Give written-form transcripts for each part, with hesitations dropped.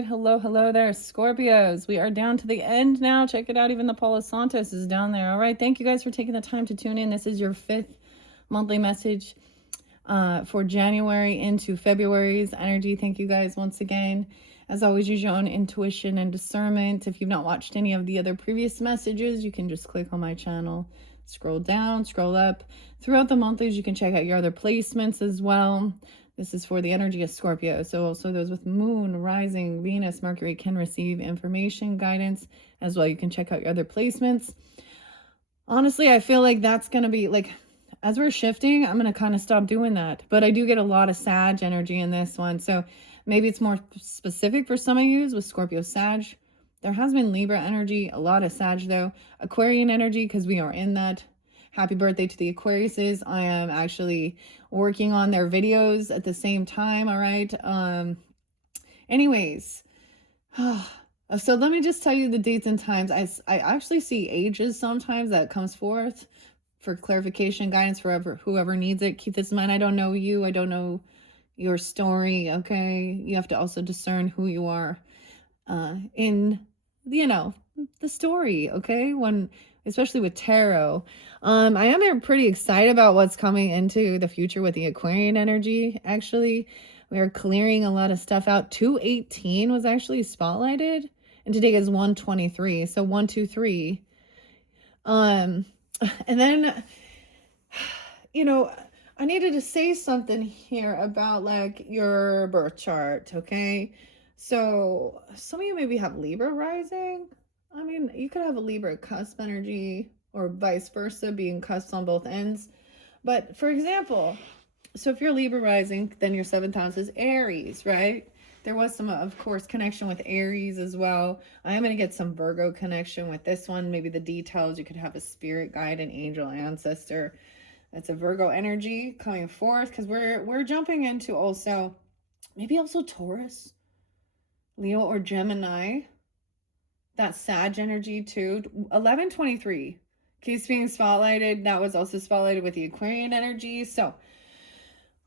right. Hello there, Scorpios. We are down to the end now. Check it out. Even the Palo Santos is down there. All right. Thank you guys for taking the time to tune in. This is your 5th monthly message for January into February's energy. Thank you guys once again. As always, use your own intuition and discernment. If you've not watched any of the other previous messages, you can just click on my channel, scroll down, scroll up. Throughout the monthlies, you can check out your other placements as well. This is for the energy of Scorpio. So also those with moon, rising, Venus, Mercury can receive information, guidance as well. You can check out your other placements. Honestly, I feel like that's going to be like, as we're shifting, I'm going to kind of stop doing that. But I do get a lot of Sag energy in this one. So maybe it's more specific for some of you with Scorpio Sag. There has been Libra energy, a lot of Sag though. Aquarian energy, because we are in that. Happy birthday to the Aquariuses. I am actually working on their videos at the same time. All right. Anyways, so let me just tell you the dates and times. I actually see ages sometimes that comes forth for clarification, guidance for whoever needs it. Keep this in mind. I don't know you. I don't know your story. Okay. You have to also discern who you are in, the story. Okay. Especially with tarot. I am pretty excited about what's coming into the future with the Aquarian energy. Actually, we are clearing a lot of stuff out. 218 was actually spotlighted, and today is 123. So 123. And then, I needed to say something here about like your birth chart. Okay, so some of you maybe have Libra rising. I mean, you could have a Libra cusp energy or vice versa, being cusps on both ends. But for example, so if you're Libra rising, then your 7th house is Aries, right? There was some, of course, connection with Aries as well. I am going to get some Virgo connection with this one. Maybe the details, you could have a spirit guide, an angel, ancestor. That's a Virgo energy coming forth, because we're jumping into also, maybe also Taurus, Leo, or Gemini. That Sag energy too. 1123 keeps being spotlighted. That was also spotlighted with the Aquarian energy. So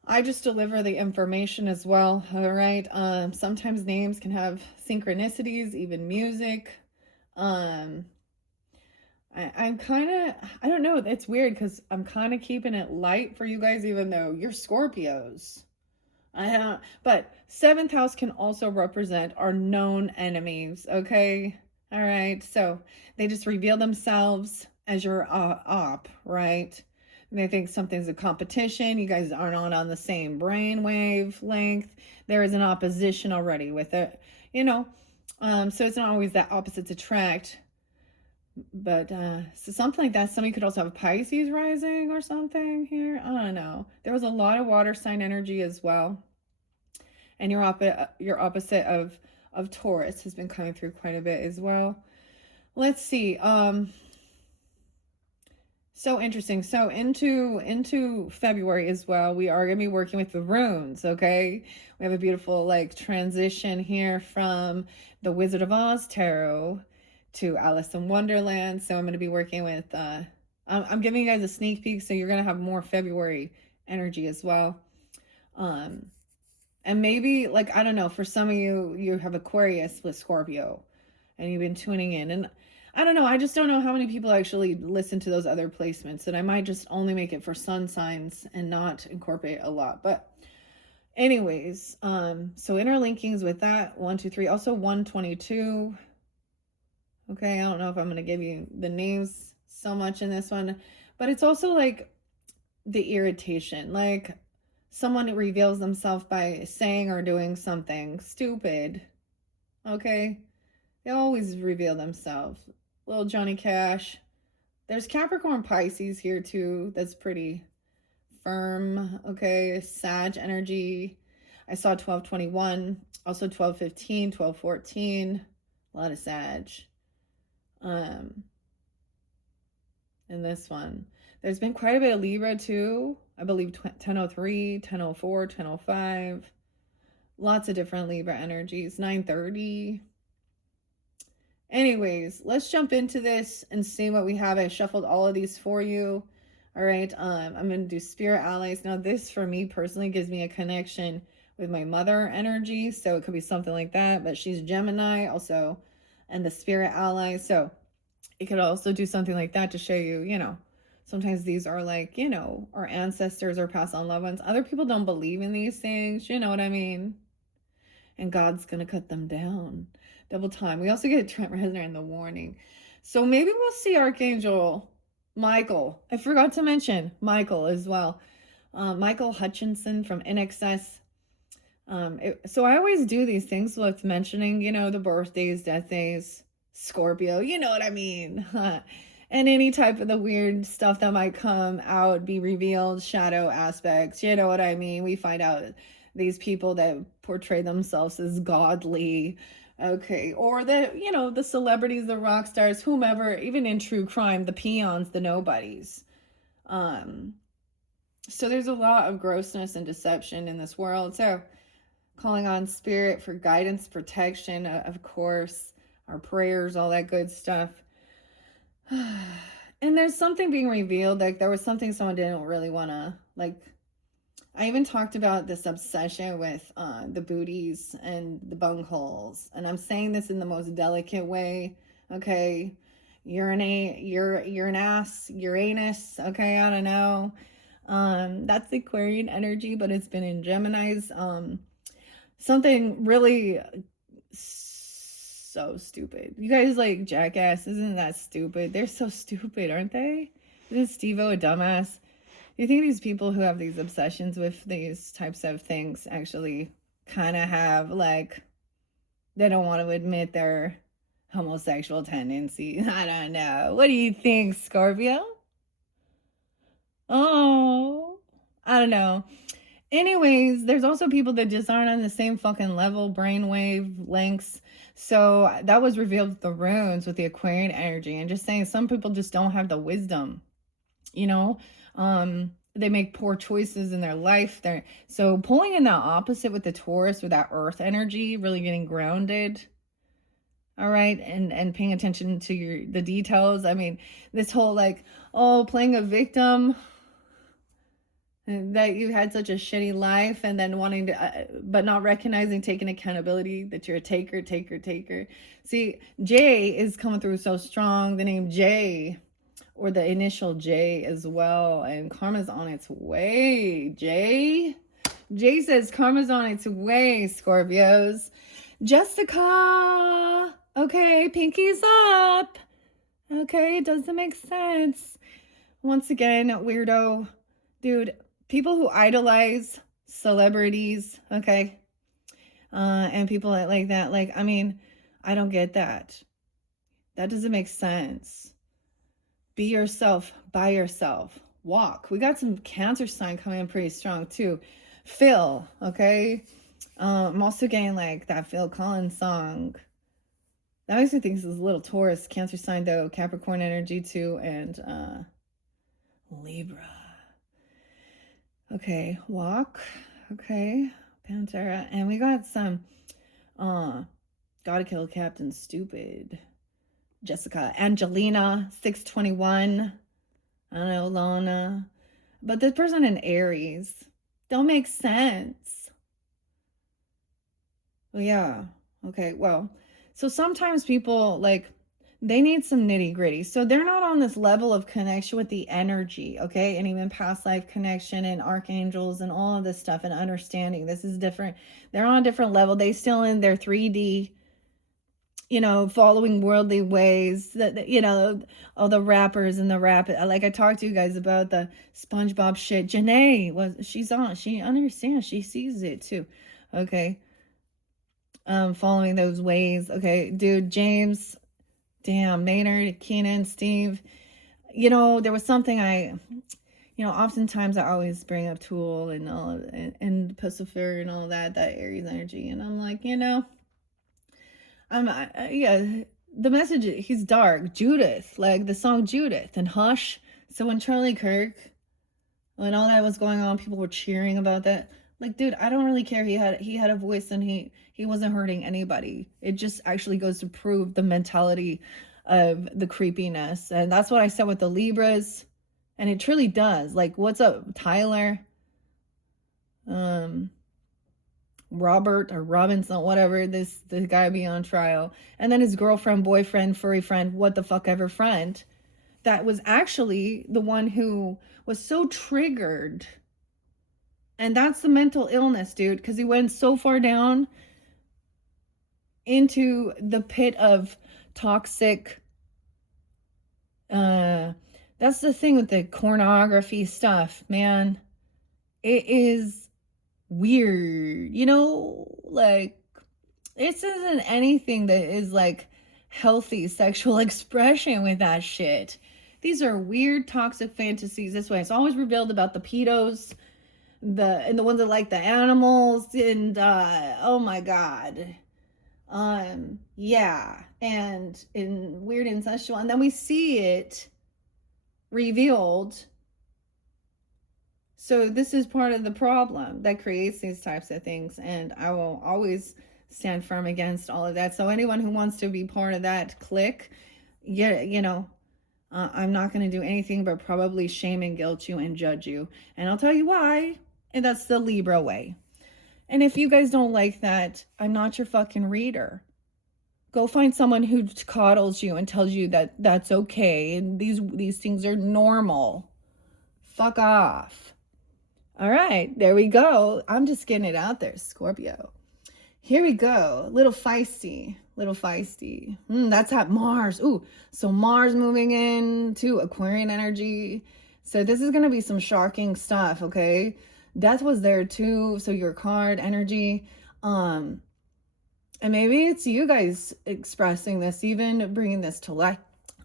I just deliver the information as well. All right. Sometimes names can have synchronicities, even music. I'm kind of, I don't know. It's weird because I'm kind of keeping it light for you guys, even though you're Scorpios. But 7th house can also represent our known enemies. Okay. All right, so they just reveal themselves as your op, right? And they think something's a competition. You guys aren't on the same brainwave length. There is an opposition already with it, so it's not always that opposites attract. But so something like that. Somebody could also have Pisces rising or something here. I don't know. There was a lot of water sign energy as well, and your opposite of Taurus has been coming through quite a bit as well. Let's see. So interesting. So into February as well, we are going to be working with the runes, okay? We have a beautiful like transition here from the Wizard of Oz tarot to Alice in Wonderland. So I'm going to be working with I'm giving you guys a sneak peek, so you're going to have more February energy as well. And maybe, like, I don't know, for some of you, you have Aquarius with Scorpio and you've been tuning in. And I don't know, I just don't know how many people actually listen to those other placements. And I might just only make it for sun signs and not incorporate a lot. But anyways, so interlinkings with that, 1, 2, 3, also 122. Okay, I don't know if I'm going to give you the names so much in this one. But it's also like the irritation, like someone reveals themselves by saying or doing something stupid. Okay, they always reveal themselves. Little Johnny Cash. There's Capricorn Pisces here too. That's pretty firm. Okay, Sag energy. I saw 1221, also 1215, 1214. A lot of Sag. In this one, there's been quite a bit of Libra too. I believe 1003, 1004, 1005. Lots of different Libra energies. 930. Anyways, let's jump into this and see what we have. I shuffled all of these for you. All right. I'm going to do Spirit Allies. Now, this for me personally gives me a connection with my mother energy. So it could be something like that. But she's Gemini also, and the spirit ally. So it could also do something like that to show you, sometimes these are like, our ancestors or past on loved ones. Other people don't believe in these things. You know what I mean? And God's going to cut them down. Double time. We also get Trent Reznor in the warning. So maybe we'll see Archangel Michael. I forgot to mention Michael as well. Michael Hutchinson from InXS. So I always do these things with mentioning, the birthdays, death days, Scorpio, you know what I mean? And any type of the weird stuff that might come out, be revealed, shadow aspects, you know what I mean? We find out these people that portray themselves as godly, okay, or the celebrities, the rock stars, whomever, even in true crime, the peons, the nobodies. So there's a lot of grossness and deception in this world. So calling on spirit for guidance, protection, of course, our prayers, all that good stuff. And there's something being revealed. Like there was something someone didn't really want to, like, I even talked about this obsession with the booties and the bungholes. And I'm saying this in the most delicate way. Okay. Uranus, okay, I don't know. That's Aquarian energy, but it's been in Gemini's. Something really so stupid. You guys like Jackass, isn't that stupid? They're so stupid, aren't they? Isn't Steve-O a dumbass? You think these people who have these obsessions with these types of things actually kind of have, like, they don't want to admit their homosexual tendency? I don't know. What do you think, Scorpio? Oh, I don't know. Anyways, there's also people that just aren't on the same fucking level, brainwave lengths. So that was revealed with the runes, with the Aquarian energy, and just saying some people just don't have the wisdom, you know. They make poor choices in their life. So pulling in that opposite with the Taurus, with that earth energy, really getting grounded. All right, and paying attention to the details. I mean, this whole like, playing a victim, that you had such a shitty life, and then wanting to but not recognizing, taking accountability that you're a taker. See, J is coming through so strong, the name J, or the initial J as well, and karma's on its way. J says karma's on its way, Scorpios. Jessica, okay, pinkies up. Okay, it doesn't make sense. Once again, weirdo. Dude, people who idolize celebrities, okay, and people like that, like, I mean, I don't get that. That doesn't make sense. Be yourself, by yourself. Walk. We got some Cancer sign coming in pretty strong too. Phil, okay? I'm also getting like that Phil Collins song. That makes me think this is a little Taurus, Cancer sign though, Capricorn energy too, and Libra. Okay, walk. Okay, Pantera. And we got some Gotta Kill Captain Stupid. Jessica. Angelina, 621. I don't know, Lana. But this person in Aries don't make sense. Well, yeah. Okay, well, so sometimes people, like, they need some nitty gritty. So they're not on this level of connection with the energy, okay? And even past life connection and archangels and all of this stuff and understanding. This is different. They're on a different level. They still in their 3D, following worldly ways. That all the rappers and the rap. Like I talked to you guys about the SpongeBob shit. Janae she understands. She sees it too. Okay. Following those ways. Okay, dude, James. Damn, Maynard, Keenan, Steve. There was something oftentimes I always bring up Tool and all and Pacifier and all that Aries energy. And I'm like, the message, he's dark. Judith, like the song Judith and Hush. So when Charlie Kirk, when all that was going on, people were cheering about that. Like, dude, I don't really care. He had a voice and he wasn't hurting anybody. It just actually goes to prove the mentality of the creepiness. And that's what I said with the Libras. And it truly does. Like, what's up, Tyler? Robert or Robinson, whatever, the guy be on trial. And then his girlfriend, boyfriend, furry friend, what the fuck ever friend, that was actually the one who was so triggered. And that's the mental illness, dude, because he went so far down into the pit of toxic. That's the thing with the pornography stuff, man. It is weird, like this isn't anything that is like healthy sexual expression with that shit. These are weird toxic fantasies. This way it's always revealed about the pedos, the ones that like the animals, and oh my god. Yeah, and in weird incestual, and then we see it revealed. So this is part of the problem that creates these types of things, and I will always stand firm against all of that. So anyone who wants to be part of that clique, I'm not going to do anything but probably shame and guilt you and judge you, and I'll tell you why. And that's the Libra way. And if you guys don't like that, I'm not your fucking reader. Go find someone who coddles you and tells you that that's okay and these things are normal. Fuck off. All right, there we go. I'm just getting it out there, Scorpio. Here we go. Little feisty. That's at Mars. Ooh, so Mars moving into Aquarian energy. So this is going to be some shocking stuff, okay? Death was there too. So your card energy. And maybe it's you guys expressing this, even bringing this to light.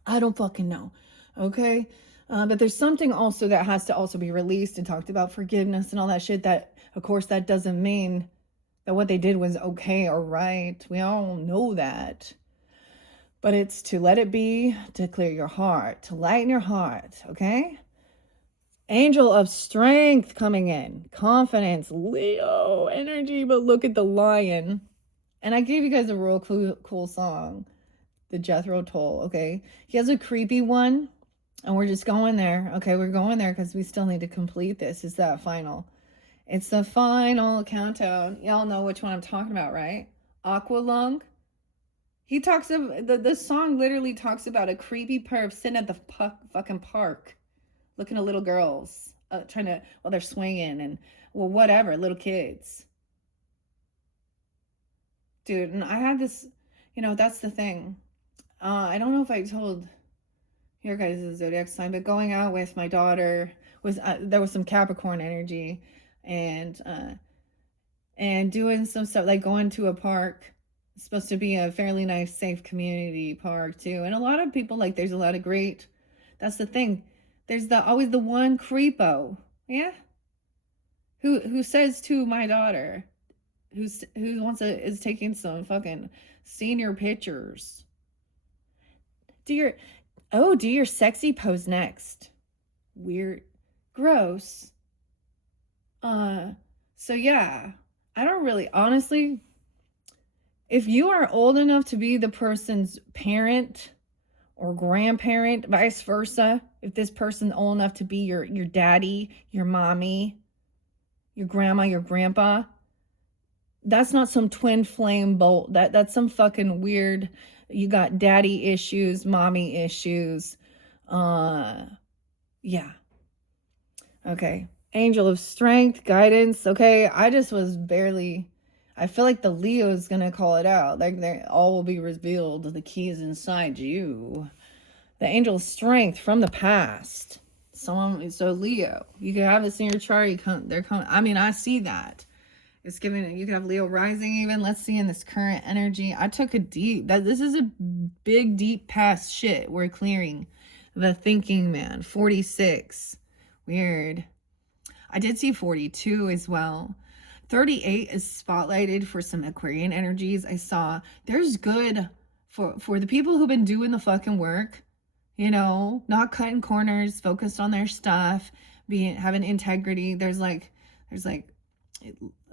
I don't fucking know. Okay? But there's something also that has to also be released and talked about, forgiveness and all that shit. That, of course, that doesn't mean that what they did was okay or right. We all know that. But it's to let it be, to clear your heart, to lighten your heart, okay? Angel of strength coming in. Confidence, Leo energy, but look at the lion. And I gave you guys a real cool song, the Jethro Tull, okay? He has a creepy one, and we're just going there. Okay, we're going there because we still need to complete this. It's that final. It's the final countdown. Y'all know which one I'm talking about, right? Aqualung. He talks of the song literally talks about a creepy perv sitting at the fucking park, looking at little girls, trying to, well, they're swinging and, well, whatever, little kids. Dude, and I had this, that's the thing. I don't know if I told your guys' zodiac sign, but going out with my daughter was, there was some Capricorn energy, and doing some stuff like going to a park. It's supposed to be a fairly nice, safe community park too, and a lot of people, like, there's a lot of great. That's the thing. There's always the one creepo, yeah, who says to my daughter, who is taking some fucking senior pictures. Do your sexy pose next. Weird, gross. So yeah, I don't really, honestly, if you are old enough to be the person's parent or grandparent, vice versa, if this person's old enough to be your daddy, your mommy, your grandma, your grandpa, that's not some twin flame bolt. That's some fucking weird, you got daddy issues, mommy issues. Yeah. Okay. Angel of strength, guidance. Okay. I just was barely, I feel like the Leo is going to call it out. Like, they all will be revealed. The key is inside you. The angel of strength from the past. So Leo, you can have this in your chart. They're coming. I mean, I see that. It's giving, you could have Leo rising even. Let's see in this current energy. I took a this is a big, deep past shit. We're clearing the thinking man. 46. Weird. I did see 42 as well. 38 is spotlighted for some Aquarian energies. I saw there's good for the people who've been doing the fucking work, not cutting corners, focused on their stuff, having integrity. There's like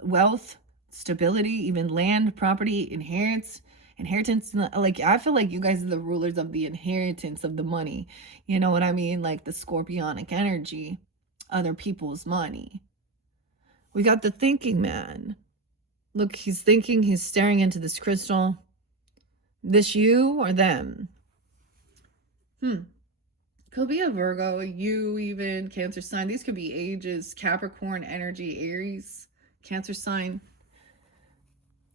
wealth, stability, even land, property, inheritance. Like, I feel like you guys are the rulers of the inheritance of the money. You know what I mean? Like the scorpionic energy, other people's money. We got the thinking man. Look, he's thinking, he's staring into this crystal. This you or them? Could be a Virgo, you even, Cancer sign. These could be ages, Capricorn energy, Aries, Cancer sign.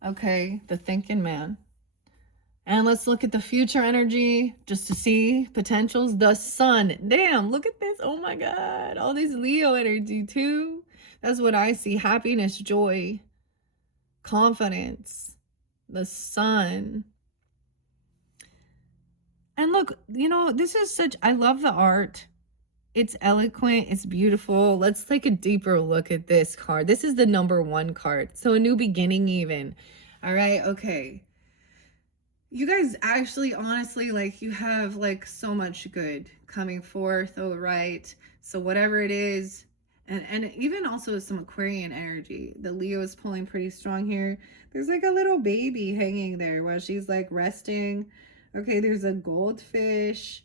Okay, the thinking man. And let's look at the future energy just to see potentials. The sun. Damn, look at this. Oh my God. All this Leo energy too. That's what I see. Happiness, joy, confidence. The sun. And look, you know, this is such, I love the art. It's eloquent. It's beautiful. Let's take a deeper look at this card. This is the number 1 card. So a new beginning even. All right. Okay. You guys actually, honestly, like, you have like so much good coming forth. All right. So whatever it is, and even also some Aquarian energy. The Leo is pulling pretty strong here. There's like a little baby hanging there while she's like resting. Okay. There's a goldfish.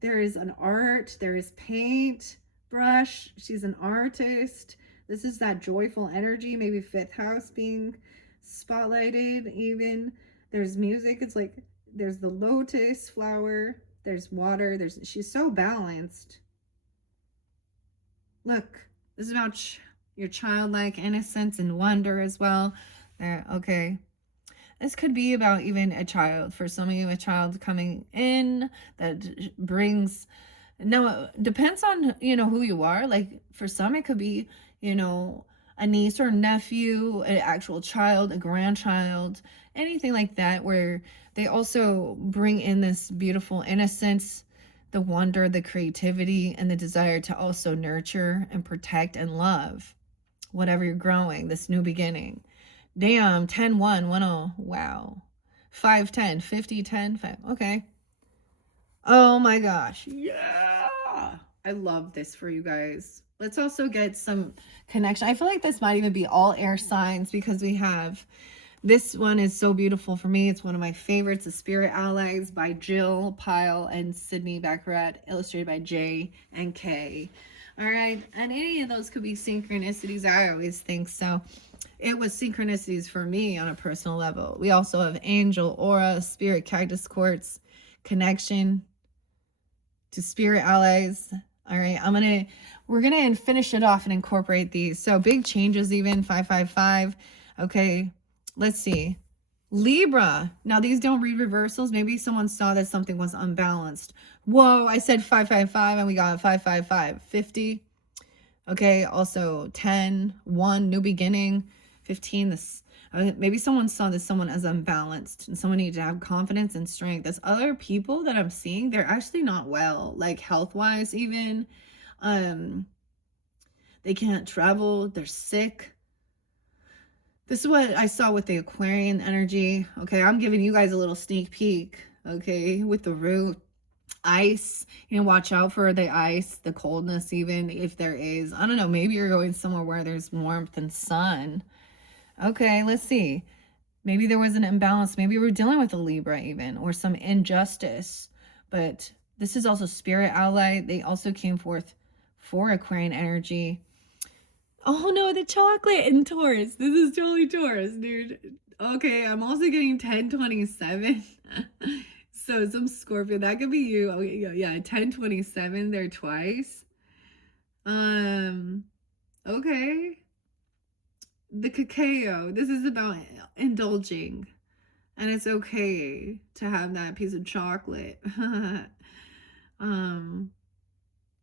There is an art. There is paint brush. She's an artist. This is that joyful energy. Maybe 5th house being spotlighted even. There's music. It's like there's the lotus flower. There's water. She's so balanced. Look, this is about your childlike innocence and wonder as well. Okay. This could be about even a child. For some of you, a child coming in that brings, now it depends on, you know, who you are. Like for some, it could be, you know, a niece or nephew, an actual child, a grandchild, anything like that, where they also bring in this beautiful innocence, the wonder, the creativity, and the desire to also nurture and protect and love whatever you're growing, this new beginning. Damn, 10, 1, 1, 0. Wow. 5, 10, 50, 10, 5. Okay. Oh my gosh. Yeah. I love this for you guys. Let's also get some connection. I feel like this might even be all air signs because we have, this one is so beautiful for me. It's one of my favorites, The Spirit Allies by Jill Pyle and Sydney Baccarat, illustrated by J and K. All right. And any of those could be synchronicities. I always think so. It was synchronicities for me on a personal level. We also have angel, aura, spirit, cactus quartz, connection to spirit allies. All right, we're gonna finish it off and incorporate these. So big changes even, 555. Okay, let's see. Libra. Now these don't read reversals. Maybe someone saw that something was unbalanced. Whoa, I said 555 and we got 555. 50. Okay, also 10, 1, new beginning. 15, this maybe someone saw this someone as unbalanced and someone needed to have confidence and strength. There's other people that I'm seeing, they're actually not well, like health-wise even. They can't travel, they're sick. This is what I saw with the Aquarian energy. Okay, I'm giving you guys a little sneak peek, okay, with the root. Ice, you know, watch out for the ice, the coldness even, if there is. I don't know, maybe you're going somewhere where there's warmth and sun. Okay, let's see. Maybe there was an imbalance. Maybe we're dealing with a Libra even, or some injustice. But this is also spirit ally. They also came forth for Aquarian energy. Oh no, the chocolate in Taurus. This is totally Taurus, dude. Okay, I'm also getting 1027. So some Scorpio, that could be you. Oh yeah, 1027 there twice. Okay. The cacao, this is about indulging, and it's okay to have that piece of chocolate. The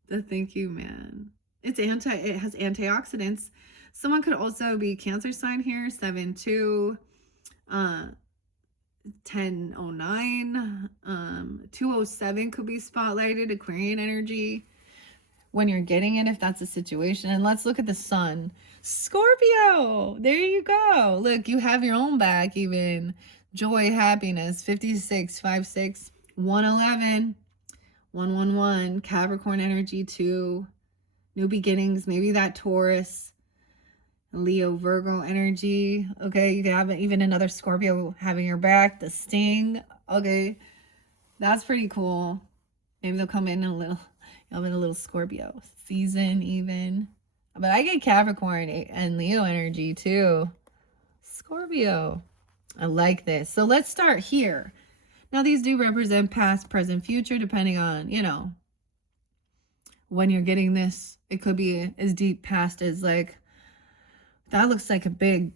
thank you man, it has antioxidants. Someone could also be Cancer sign here, 7-2, 1009, 207 could be spotlighted, Aquarian energy when you're getting it, if that's a situation. And let's look at the sun. Scorpio, there you go. Look, you have your own back even. Joy, happiness, 56, 56, 111, 111, Capricorn energy 2, new beginnings, maybe that Taurus, Leo, Virgo energy. Okay, you can have even another Scorpio having your back, the sting. Okay, that's pretty cool. Maybe they'll come in a little Scorpio season even. But I get Capricorn and Leo energy too. Scorpio. I like this. So let's start here. Now, these do represent past, present, future, depending on, when you're getting this. It could be as deep past as like, that looks like a big,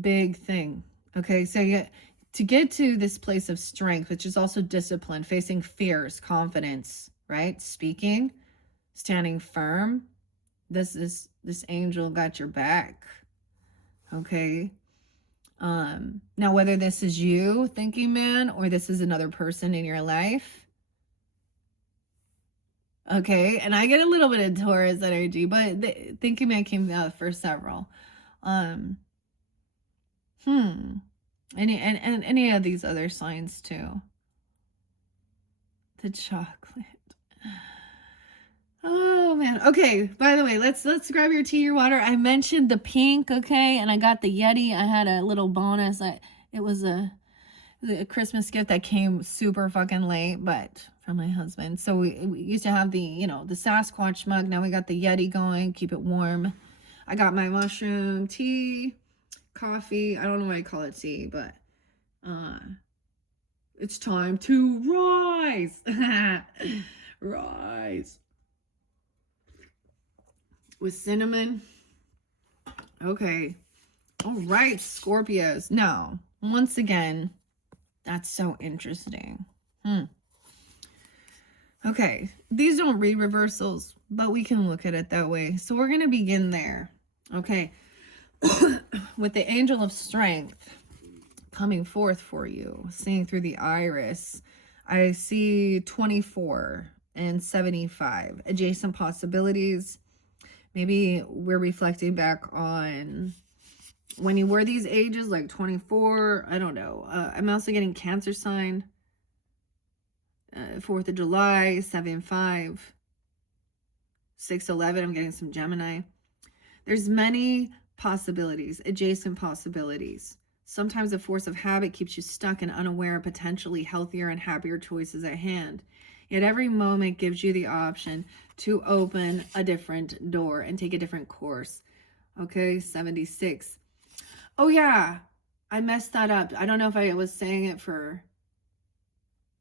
big thing. Okay, so to get to this place of strength, which is also discipline, facing fears, confidence, right? Speaking, standing firm. This angel got your back. Okay. Now whether this is you, thinking man, or this is another person in your life. Okay, and I get a little bit of Taurus energy, but the thinking man came out for several. Any of these other signs too. The chocolate. Oh man. Okay, by the way, let's grab your tea, your water. I mentioned the pink, okay, and I got the Yeti. I had a little bonus. It was a Christmas gift that came super fucking late, but from my husband. So we used to have the, the Sasquatch mug. Now we got the Yeti going, keep it warm. I got my mushroom tea, coffee. I don't know why I call it tea, but it's time to rise. Rise. With cinnamon. Okay. All right, Scorpios. Now, once again, that's so interesting. Okay, these don't read reversals, but we can look at it that way. So we're going to begin there. Okay. With the angel of strength coming forth for you, seeing through the iris, I see 24 and 75 adjacent possibilities. Maybe we're reflecting back on when you were these ages, like 24. I don't know. I'm also getting Cancer sign, 4th of July, 7-5, 6-11. I'm getting some Gemini. There's many possibilities, adjacent possibilities. Sometimes the force of habit keeps you stuck and unaware of potentially healthier and happier choices at hand. Yet every moment gives you the option to open a different door and take a different course. Okay, 76. Oh yeah, I messed that up. I don't know if I was saying it for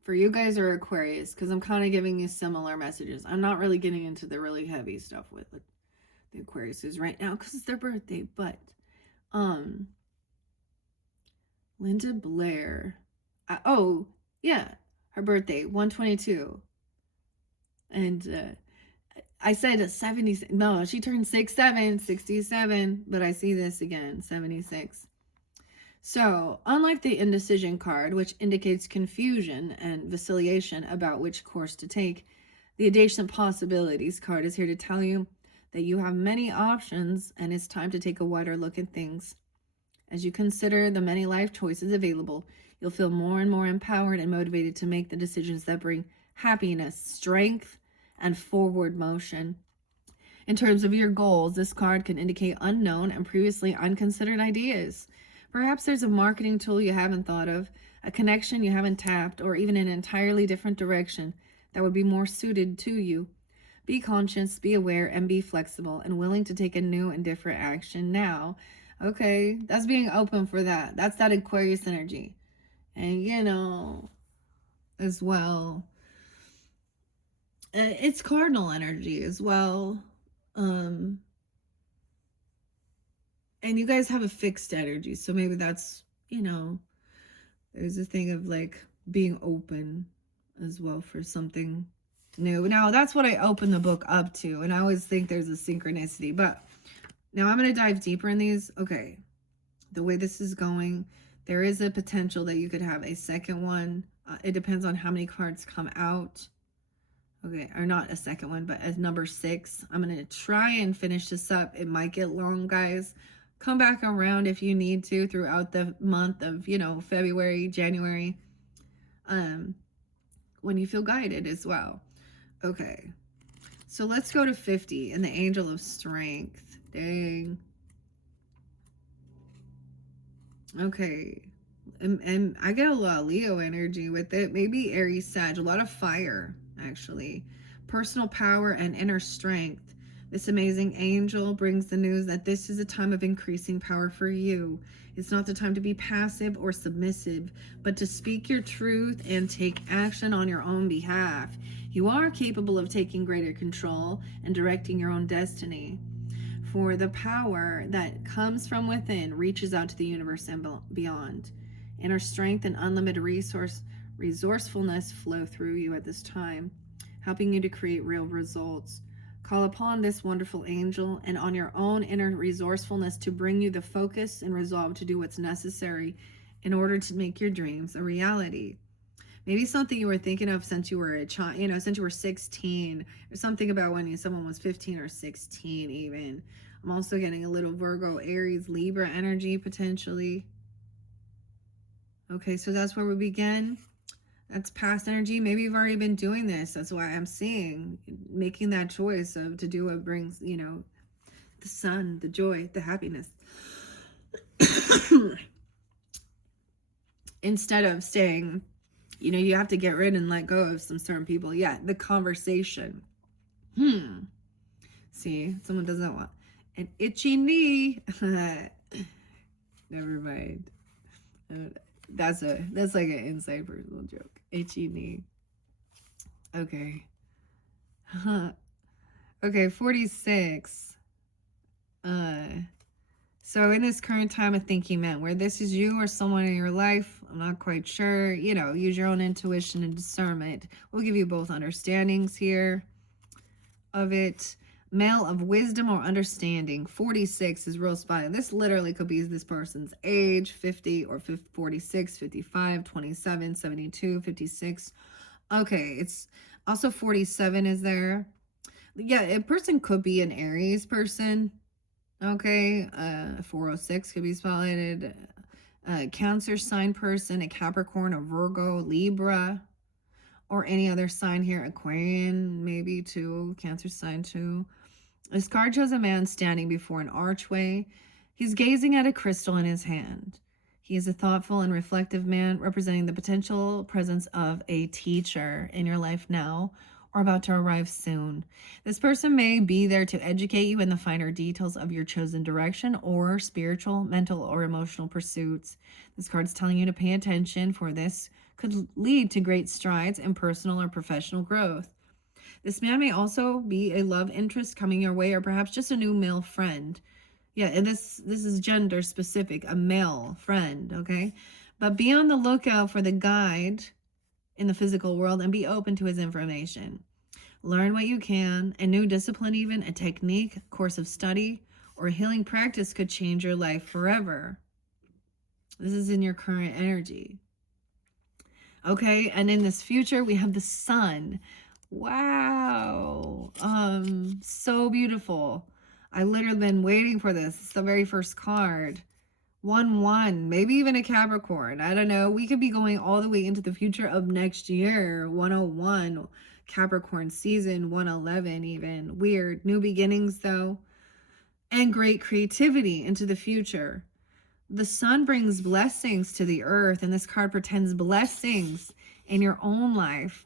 you guys or Aquarius, because I'm kind of giving you similar messages. I'm not really getting into the really heavy stuff with the Aquariuses right now because it's their birthday, but Linda Blair. Oh, yeah, her birthday, 122. And I said 70. No, she turned 67, but I see this again, 76. So, unlike the indecision card, which indicates confusion and vacillation about which course to take, the adjacent possibilities card is here to tell you that you have many options and it's time to take a wider look at things. As you consider the many life choices available, you'll feel more and more empowered and motivated to make the decisions that bring happiness, strength, and forward motion. In terms of your goals, this card can indicate unknown and previously unconsidered ideas. Perhaps there's a marketing tool you haven't thought of, a connection you haven't tapped, or even an entirely different direction that would be more suited to you. Be conscious, be aware, and be flexible and willing to take a new and different action now. Okay, that's being open for that. That's that Aquarius energy. And, as well, it's cardinal energy as well. And you guys have a fixed energy, so maybe that's, there's a thing of like being open as well for something new. Now, that's what I open the book up to, and I always think there's a synchronicity, but now I'm going to dive deeper in these. Okay, the way this is going, there is a potential that you could have a second one. It depends on how many cards come out. Okay, or not a second one, but as number 6. I'm going to try and finish this up. It might get long, guys. Come back around if you need to throughout the month of, February, January, when you feel guided as well. Okay, so let's go to 50 and the Angel of Strength. Dang. Okay, and I get a lot of Leo energy with it. Maybe Aries, Sag, a lot of fire, actually. Personal power and inner strength. This amazing angel brings the news that this is a time of increasing power for you. It's not the time to be passive or submissive, but to speak your truth and take action on your own behalf. You are capable of taking greater control and directing your own destiny. For the power that comes from within reaches out to the universe and beyond. Inner strength and unlimited resourcefulness flow through you at this time, helping you to create real results. Call upon this wonderful angel and on your own inner resourcefulness to bring you the focus and resolve to do what's necessary in order to make your dreams a reality. Maybe something you were thinking of since you were a child, since you were 16, or something about when someone was 15 or 16 even. I'm also getting a little Virgo, Aries, Libra energy potentially. Okay, so that's where we begin. That's past energy. Maybe you've already been doing this. That's why I'm seeing making that choice to do what brings, the sun, the joy, the happiness. Instead of saying, you have to get rid and let go of some certain people. Yeah, the conversation. See, someone doesn't want an itchy knee. Never mind. That's like an inside personal joke. Itchy knee. Okay. Okay, 46. So in this current time of thinking, man, where this is you or someone in your life, I'm not quite sure. Use your own intuition and discernment. We'll give you both understandings here of it. Male of wisdom or understanding. 46 is real spotty. This literally could be this person's age, 50 or 46, 55, 27, 72, 56. Okay, it's also 47 is there. Yeah, a person could be an Aries person. Okay, 406 could be spotlighted. Cancer sign person, a Capricorn, a Virgo, Libra, or any other sign here. Aquarian, maybe too. Cancer sign too. This card shows a man standing before an archway. He's gazing at a crystal in his hand. He is a thoughtful and reflective man representing the potential presence of a teacher in your life now or about to arrive soon. This person may be there to educate you in the finer details of your chosen direction or spiritual, mental, or emotional pursuits. This card's telling you to pay attention, for this could lead to great strides in personal or professional growth. This man may also be a love interest coming your way, or perhaps just a new male friend. Yeah, and this is gender specific, a male friend, okay? But be on the lookout for the guide in the physical world and be open to his information. Learn what you can. A new discipline, even a technique, course of study, or a healing practice could change your life forever. This is in your current energy. Okay, and in this future, we have the sun. Wow. So beautiful. I literally been waiting for this. It's the very first card. 1-1, maybe even a Capricorn. I don't know. We could be going all the way into the future of next year. 101, Capricorn season, 111 even. Weird. New beginnings though. And great creativity into the future. The sun brings blessings to the earth, and this card pretends blessings in your own life.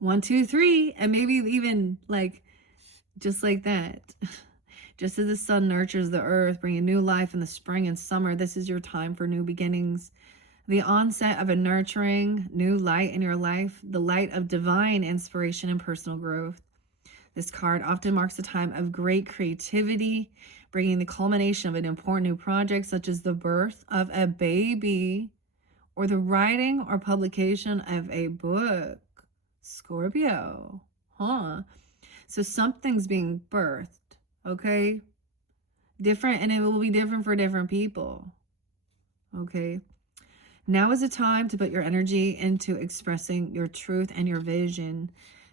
1, 2, 3, and maybe even just like that. Just as the sun nurtures the earth, bringing new life in the spring and summer, this is your time for new beginnings. The onset of a nurturing new light in your life, the light of divine inspiration and personal growth. This card often marks a time of great creativity, bringing the culmination of an important new project, such as the birth of a baby or the writing or publication of a book. Scorpio, so something's being birthed, okay? Different, and it will be different for different people, okay? Now is the time to put your energy into expressing your truth and your vision.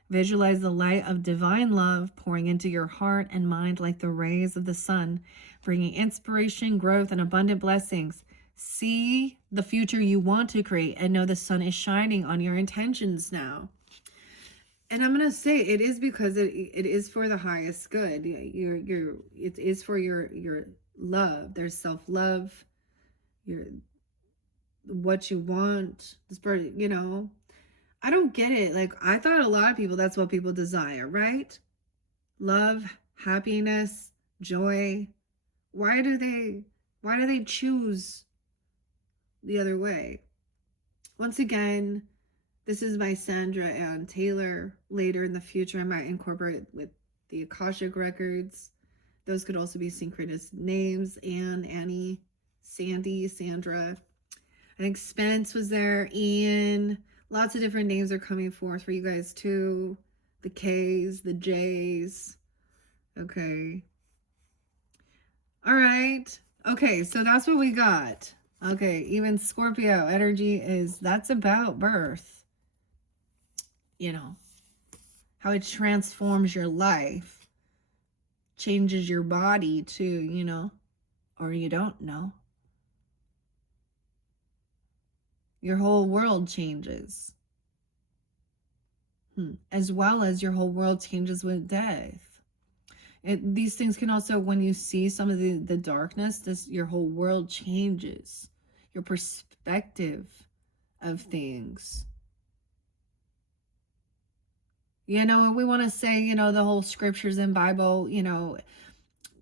Visualize the light of divine love pouring into your heart and mind like the rays of the sun, bringing inspiration, growth, and abundant blessings. See the future you want to create and know the sun is shining on your intentions now. And I'm gonna say it is because it is for the highest good. It is for your love. There's self-love, your what you want. This part, I don't get it. Like, I thought a lot of people, that's what people desire, right? Love, happiness, joy. Why do they choose the other way? Once again, this is by Sandra Ann Taylor. Later in the future, I might incorporate with the Akashic records. Those could also be synchronous names. Anne, Annie, Sandy, Sandra. I think Spence was there. Ian. Lots of different names are coming forth for you guys too. The K's, the J's. Okay. All right. Okay, so that's what we got. Okay, even Scorpio energy that's about birth. You know, how it transforms your life, changes your body too, or you don't know. Your whole world changes. As well as your whole world changes with death. These things can also, when you see some of the darkness, your whole world changes. Your perspective of things. We want to say, the whole scriptures in Bible,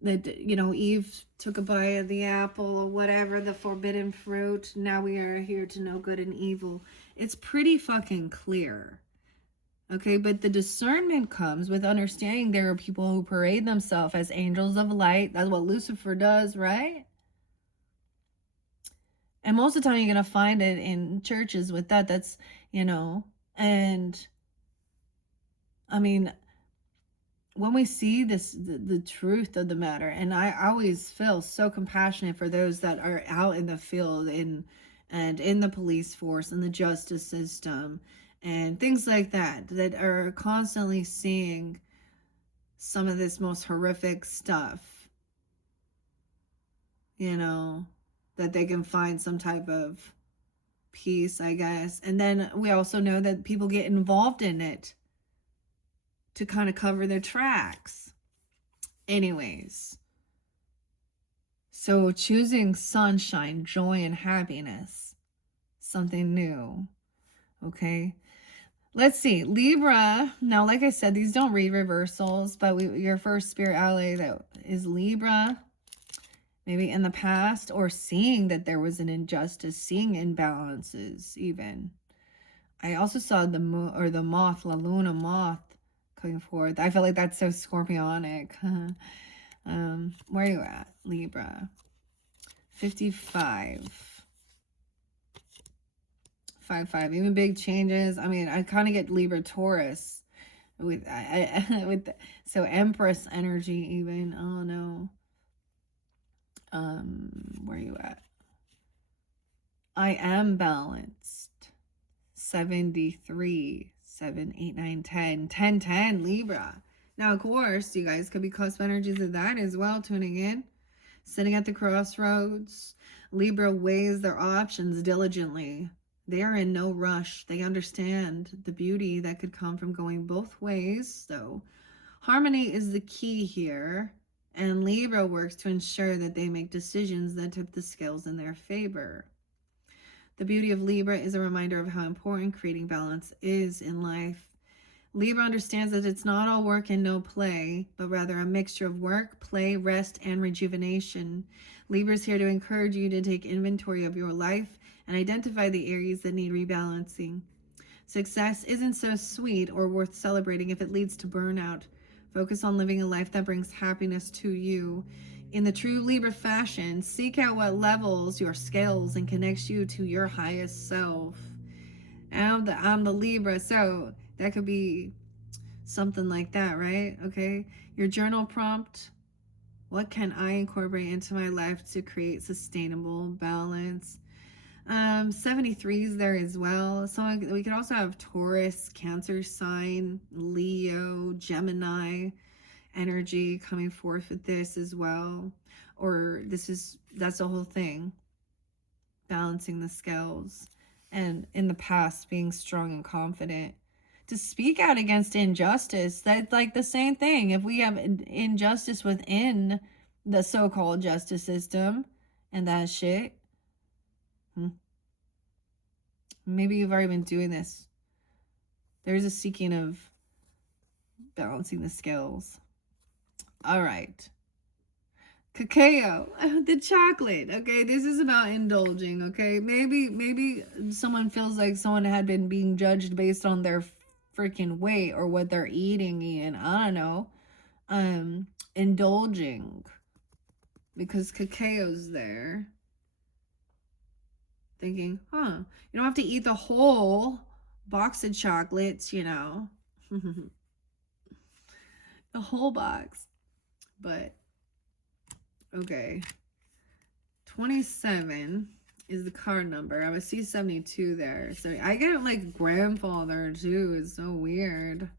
that, Eve took a bite of the apple or whatever, the forbidden fruit. Now we are here to know good and evil. It's pretty fucking clear. Okay, but the discernment comes with understanding there are people who parade themselves as angels of light. That's what Lucifer does, right? And most of the time you're going to find it in churches with that. That's, and I mean, when we see the truth of the matter, and I always feel so compassionate for those that are out in the field and in the police force and the justice system and things like that are constantly seeing some of this most horrific stuff, that they can find some type of peace, I guess. And then we also know that people get involved in it to kind of cover their tracks. Anyways, so choosing sunshine, joy, and happiness, something new. Okay, let's see. Libra. Now, like I said, these don't read reversals, but your first spirit ally that is Libra, maybe in the past, or seeing that there was an injustice, seeing imbalances even. I also saw the moth, La Luna moth, coming forth. I feel like that's so scorpionic. Where are you at, Libra? 55. 5-5. Even big changes. I mean, I kind of get Libra Taurus with so Empress energy even. Oh no. Where are you at? I am balanced. 73. 7, 8, 9, 10. 10, 10, Libra. Now, of course, you guys could be cusp energies of that as well, tuning in. Sitting at the crossroads. Libra weighs their options diligently. They are in no rush. They understand the beauty that could come from going both ways. So harmony is the key here. And Libra works to ensure that they make decisions that tip the scales in their favor. The beauty of Libra is a reminder of how important creating balance is in life. Libra understands that it's not all work and no play, but rather a mixture of work, play, rest, and rejuvenation. Libra is here to encourage you to take inventory of your life and identify the areas that need rebalancing. Success isn't so sweet or worth celebrating if it leads to burnout. Focus on living a life that brings happiness to you. In the true Libra fashion, seek out what levels your scales and connects you to your highest self. I'm the Libra, so that could be something like that, right? Okay. Your journal prompt: what can I incorporate into my life to create sustainable balance? 73 is there as well. So we could also have Taurus, Cancer sign, Leo, Gemini energy coming forth with this as well. Or that's the whole thing. Balancing the scales. And in the past, being strong and confident. To speak out against injustice, that's like the same thing. If we have injustice within the so-called justice system and that shit, maybe you've already been doing this. There's a seeking of balancing the scales. All right. Cacao, the chocolate. Okay, this is about indulging. Okay, maybe someone feels like someone had been being judged based on their freaking weight or what they're eating, and I don't know. Indulging because cacao's there. Thinking, huh? You don't have to eat the whole box of chocolates, you know, the whole box. But okay. 27 is the card number. I would see 72 there. So I get like grandfather too. It's so weird.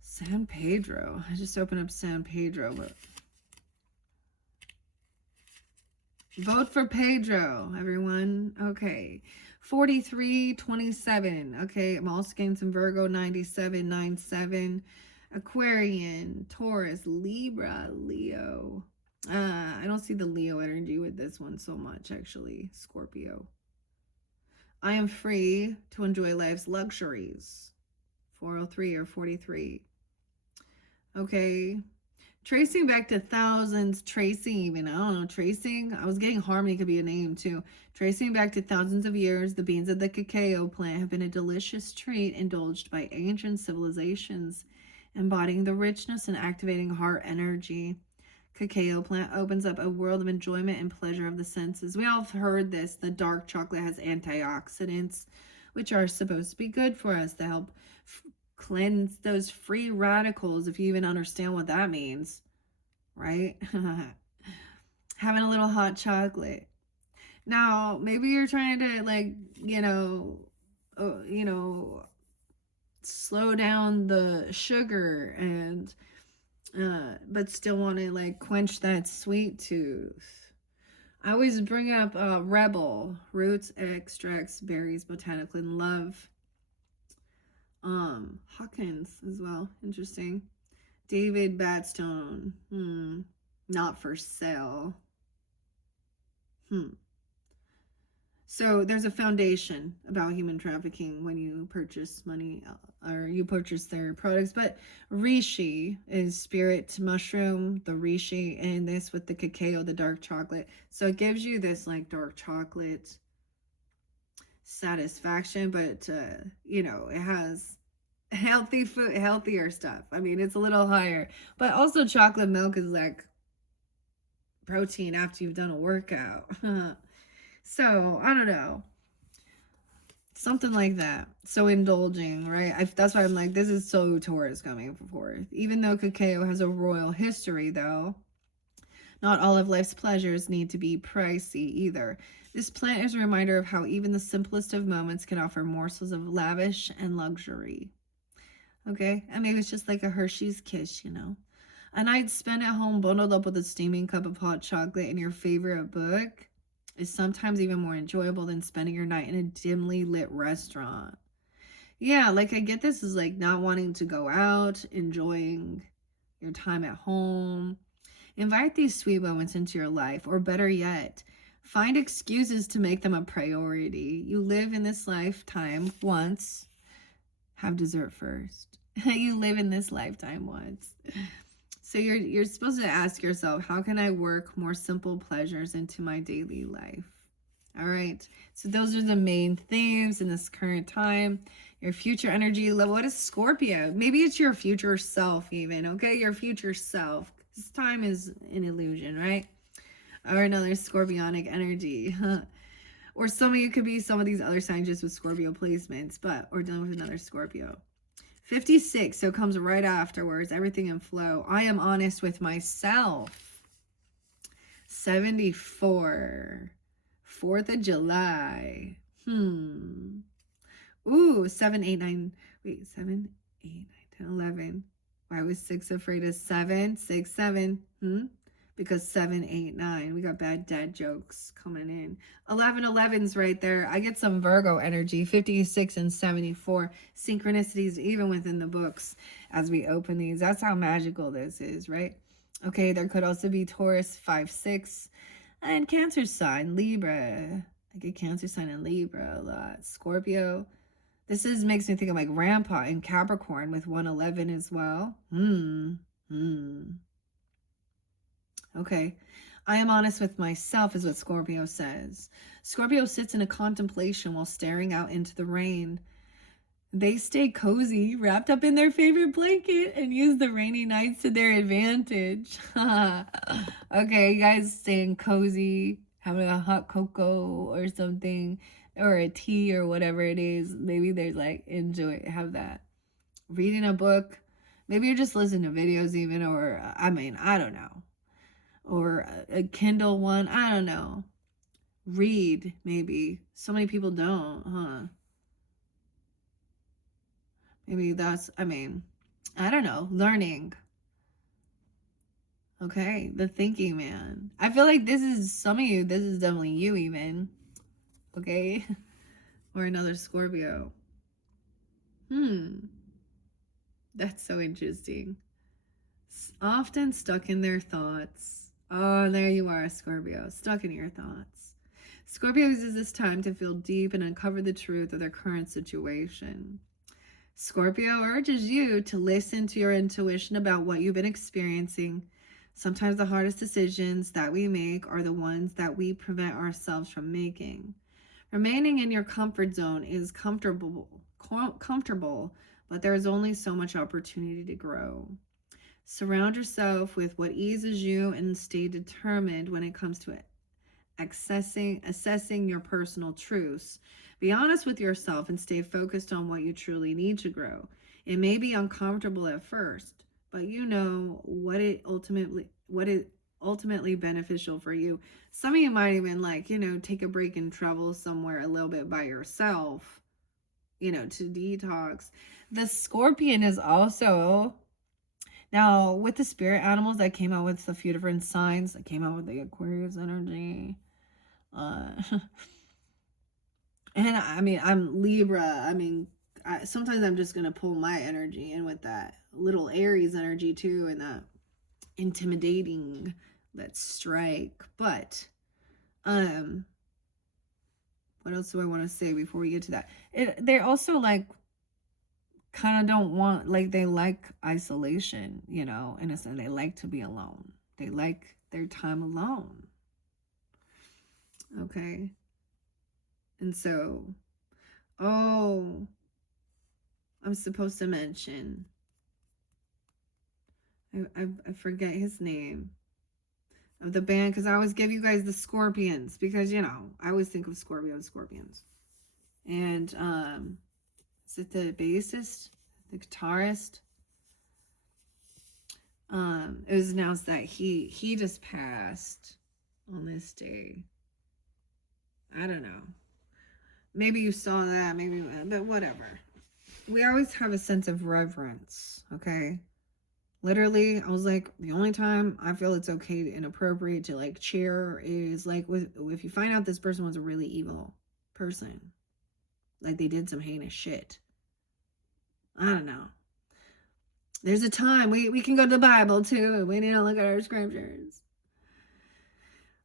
San Pedro. I just opened up San Pedro, but vote for Pedro, everyone. Okay. 4327. Okay. I'm also getting some Virgo 9797. Aquarian, Taurus, Libra, Leo. I don't see the Leo energy with this one so much, actually. Scorpio. I am free to enjoy life's luxuries. 403 or 43. Okay. Tracing back to thousands, tracing even, I don't know, tracing. I was getting harmony could be a name too. Tracing back to thousands of years, the beans of the cacao plant have been a delicious treat indulged by ancient civilizations, embodying the richness and activating heart energy. Cacao plant opens up a world of enjoyment and pleasure of the senses. We all have heard this. The dark chocolate has antioxidants, which are supposed to be good for us to help cleanse those free radicals, if you even understand what that means, right? Having a little hot chocolate. Now, maybe you're trying to like, you know, slow down the sugar and but still want to like quench that sweet tooth. I always bring up Rebel, roots, extracts, berries, botanical, and love. Hawkins as well. Interesting. David Batstone. Not for sale. So there's a foundation about human trafficking when you purchase money or you purchase their products. But reishi is spirit mushroom, the reishi, and this with the cacao, the dark chocolate. So it gives you this like dark chocolate satisfaction, but it has healthy food, healthier stuff. I mean, it's a little higher, but also chocolate milk is like protein after you've done a workout. So I don't know, something like that. So indulging, right? That's why I'm like, this is so Taurus coming forth. Even though cacao has a royal history, though, not all of life's pleasures need to be pricey either. This plant is a reminder of how even the simplest of moments can offer morsels of lavish and luxury. Okay, and maybe it's just like a Hershey's kiss, you know. A night spent at home bundled up with a steaming cup of hot chocolate and your favorite book is sometimes even more enjoyable than spending your night in a dimly lit restaurant. Yeah, like I get this is like not wanting to go out, enjoying your time at home. Invite these sweet moments into your life, or better yet, find excuses to make them a priority. You live in this lifetime once, have dessert first. You live in this lifetime once. So you're supposed to ask yourself, how can I work more simple pleasures into my daily life? All right. So those are the main themes in this current time. Your future energy level. What is Scorpio? Maybe it's your future self even, okay? Your future self. This time is an illusion, right? Or another scorpionic energy. Or some of you could be some of these other signs just with Scorpio placements, or dealing with another Scorpio. 56, so it comes right afterwards. Everything in flow. I am honest with myself. 74. 4th of July. Ooh, 7, 8, 9. Wait, 7, 8, 9, 10, 11. Why was 6 afraid of 7? 6, 7. Because 7, 8, 9. We got bad dad jokes coming in. 11, 11's right there. I get some Virgo energy. 56 and 74. Synchronicities even within the books as we open these. That's how magical this is, right? Okay, there could also be Taurus 5, 6. And Cancer sign, Libra. I get Cancer sign and Libra a lot. Scorpio. This makes me think of my grandpa in Capricorn with 111 as well. Okay. I am honest with myself, is what Scorpio says. Scorpio sits in a contemplation while staring out into the rain. They stay cozy, wrapped up in their favorite blanket, and use the rainy nights to their advantage. Okay, you guys staying cozy, having a hot cocoa or something, or a tea or whatever it is. Maybe there's like, enjoy, have that. Reading a book. Maybe you're just listening to videos, even, or I mean, I don't know. Or a Kindle one. I don't know. Read, maybe. So many people don't, huh? Maybe that's, I mean, I don't know, learning. Okay, the thinking man. I feel like this is some of you, this is definitely you, even. Okay, or another Scorpio. That's so interesting. Often stuck in their thoughts. Oh, there you are, Scorpio, stuck in your thoughts. Scorpio uses this time to feel deep and uncover the truth of their current situation. Scorpio urges you to listen to your intuition about what you've been experiencing. Sometimes the hardest decisions that we make are the ones that we prevent ourselves from making. Remaining in your comfort zone is comfortable, but there is only so much opportunity to grow. Surround yourself with what eases you and stay determined when it comes to it. Assessing your personal truths. Be honest with yourself and stay focused on what you truly need to grow. It may be uncomfortable at first, but you know what is ultimately beneficial for you. Some of you might even take a break and travel somewhere a little bit by yourself, to detox. The Scorpion is also, now with the spirit animals, I came out with a few different signs. I came out with the Aquarius energy. And I mean, I'm Libra. I mean, sometimes I'm just going to pull my energy in with that little Aries energy too, and that intimidating, that strike. But, what else do I want to say before we get to that? They're also kind of don't want, they like isolation, in a sense. They like to be alone. They like their time alone. Okay. And so, I'm supposed to mention, I forget his name of the band, because I always give you guys the Scorpions, because I always think of Scorpions. And is it the bassist, the guitarist? It was announced that he just passed on this day. I don't know. Maybe you saw that, maybe, but whatever. We always have a sense of reverence, okay? Literally, I was like, the only time I feel it's okay and appropriate to cheer is if you find out this person was a really evil person, they did some heinous shit. I don't know. There's a time we can go to the Bible too. We need to look at our scriptures.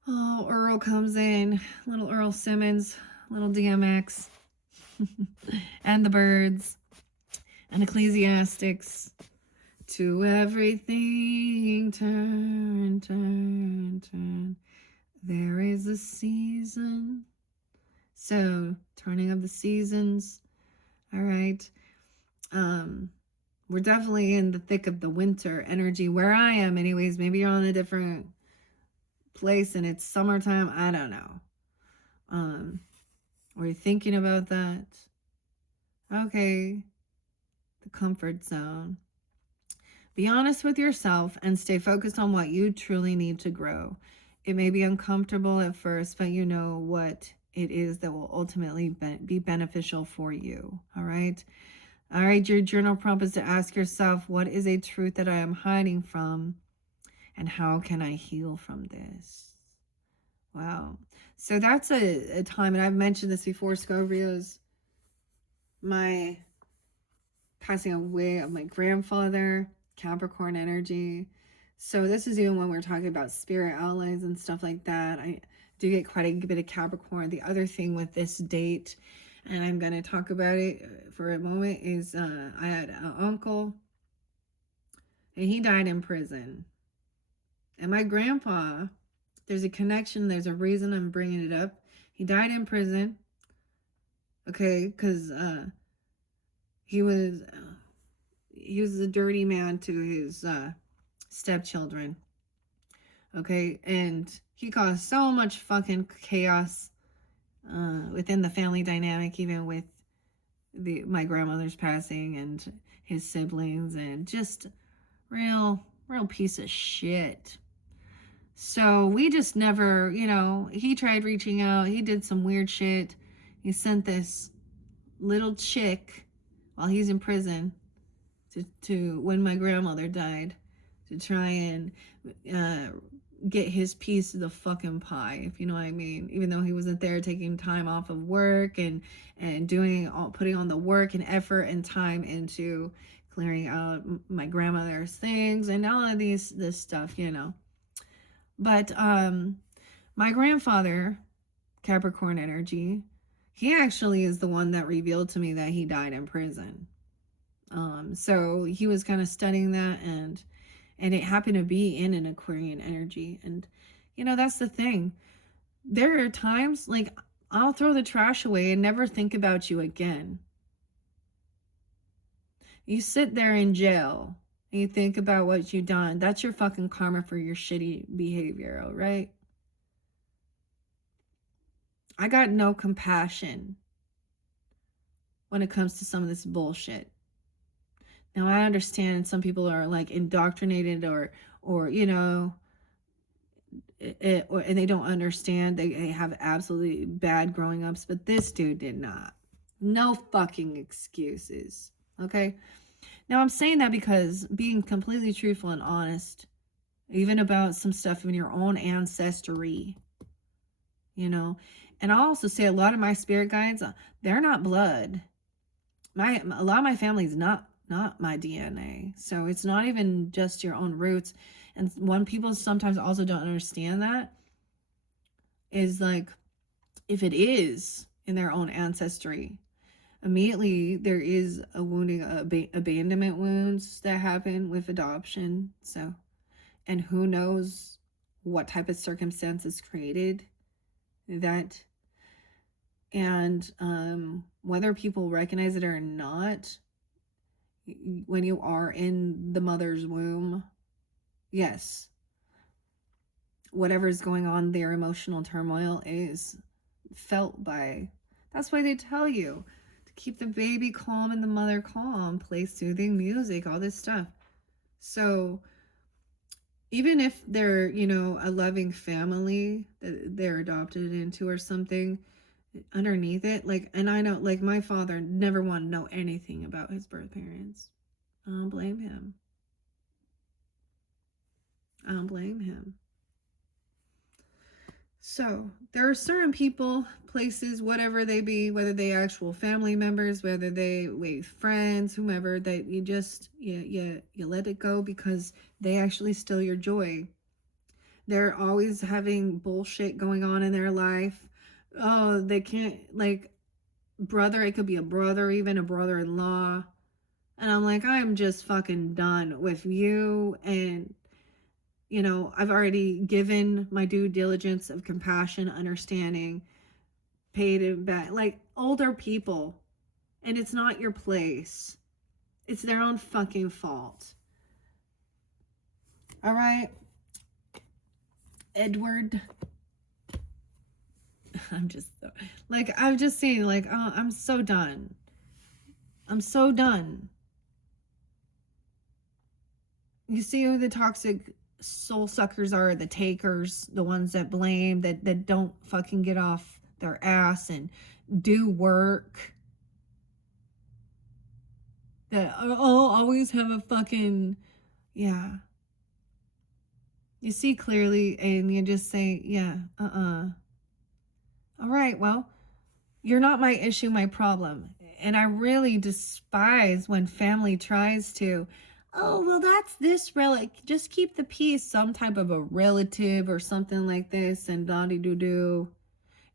Oh, Earl comes in, little Earl Simmons, little DMX, and the Birds, and Ecclesiastics. To everything turn, turn, turn. There is a season. So, turning of the seasons. All right. We're definitely in the thick of the winter energy where I am anyways. Maybe you're on a different place and it's summertime. I don't know. Were you thinking about that? Okay. The comfort zone. Be honest with yourself and stay focused on what you truly need to grow. It may be uncomfortable at first, but you know what it is that will ultimately be beneficial for you. All right. All right. Your journal prompt is to ask yourself, what is a truth that I am hiding from? And how can I heal from this? Wow. So that's a time, and I've mentioned this before, Scorpios. My passing away of my grandfather, Capricorn energy. So this is even when we're talking about spirit allies and stuff like that. I do get quite a bit of Capricorn. The other thing with this date, and I'm going to talk about it for a moment, is I had an uncle. and he died in prison. And my grandpa, there's a connection, there's a reason I'm bringing it up. He died in prison, okay, because he was a dirty man to his stepchildren, okay, and he caused so much fucking chaos within the family dynamic, even with my grandmother's passing and his siblings, and just real piece of shit. So we just never, he tried reaching out. He did some weird shit. He sent this little chick while he's in prison to when my grandmother died, to try and get his piece of the fucking pie, if you know what I mean. Even though he wasn't there, taking time off of work and putting on the work and effort and time into clearing out my grandmother's things and all of this stuff, But my grandfather, Capricorn energy, he actually is the one that revealed to me that he died in prison. So he was kind of studying that, and it happened to be in an Aquarian energy. And that's the thing. There are times like I'll throw the trash away and never think about you again. You sit there in jail and you think about what you've done. That's your fucking karma for your shitty behavior, all right? I got no compassion when it comes to some of this bullshit. Now I understand some people are like indoctrinated or and they don't understand. They have absolutely bad growing ups, but this dude did not. No fucking excuses. Okay? Now I'm saying that because being completely truthful and honest, even about some stuff in your own ancestry, and I'll also say a lot of my spirit guides, they're not blood. A lot of my family is not my DNA. So it's not even just your own roots. And when people sometimes also don't understand that, is like, if it is in their own ancestry, immediately there is a wounding, abandonment wounds that happen with adoption. So, and who knows what type of circumstances created that. And whether people recognize it or not, when you are in the mother's womb, yes, whatever's going on, their emotional turmoil is felt by. That's why they tell you to keep the baby calm and the mother calm, play soothing music, all this stuff. So even if they're, a loving family that they're adopted into or something, underneath it, like, and I know, like, my father never wanted to know anything about his birth parents. I don't blame him. So there are certain people, places, whatever they be, whether they actual family members, whether they friends, whomever, that you just you let it go because they actually steal your joy. They're always having bullshit going on in their life. Oh, they can't, like, brother, it could be a brother, even a brother-in-law. And I'm like, I'm just fucking done with you. And, I've already given my due diligence of compassion, understanding, paid it back. Like, older people. And it's not your place. It's their own fucking fault. All right? Edward. I'm just saying, like, oh, I'm so done. You see who the toxic soul suckers are? The takers, the ones that blame, that don't fucking get off their ass and do work. That always have a fucking, yeah. You see clearly and you just say, yeah, all right, well, you're not my issue, my problem. And I really despise when family tries to, oh, well, that's this relic. Just keep the peace, some type of a relative or something like this, and blah-de-doo-doo.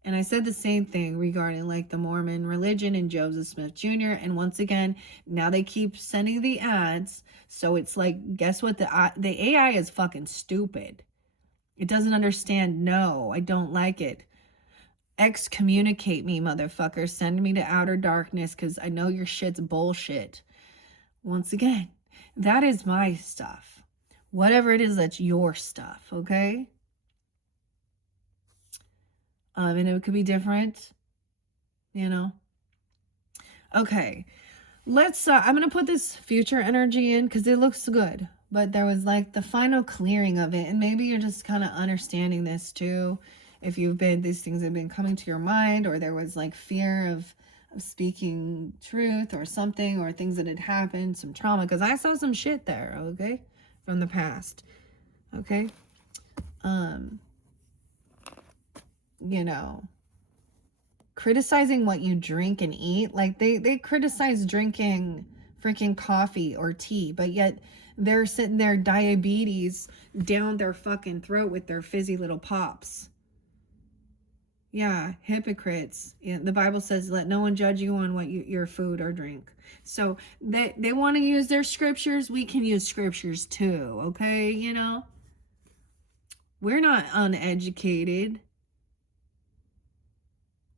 And I said the same thing regarding like the Mormon religion and Joseph Smith Jr. And once again, now they keep sending the ads. So it's like, guess what? The AI is fucking stupid. It doesn't understand. No, I don't like it. Excommunicate me, motherfucker. Send me to outer darkness because I know your shit's bullshit. Once again, that is my stuff. Whatever it is, that's your stuff, okay? And it could be different, you know? Okay, let's, I'm going to put this future energy in because it looks good. But there was like the final clearing of it. And maybe you're just kind of understanding this too. If these things have been coming to your mind, or there was like fear of speaking truth or something, or things that had happened, some trauma. Because I saw some shit there, okay? From the past, okay? You know, criticizing what you drink and eat. Like they criticize drinking freaking coffee or tea, but yet they're sitting there diabetes down their fucking throat with their fizzy little pops. Yeah, hypocrites. Yeah, the Bible says, let no one judge you on what your food or drink. So they want to use their scriptures. We can use scriptures too, okay? You know, we're not uneducated.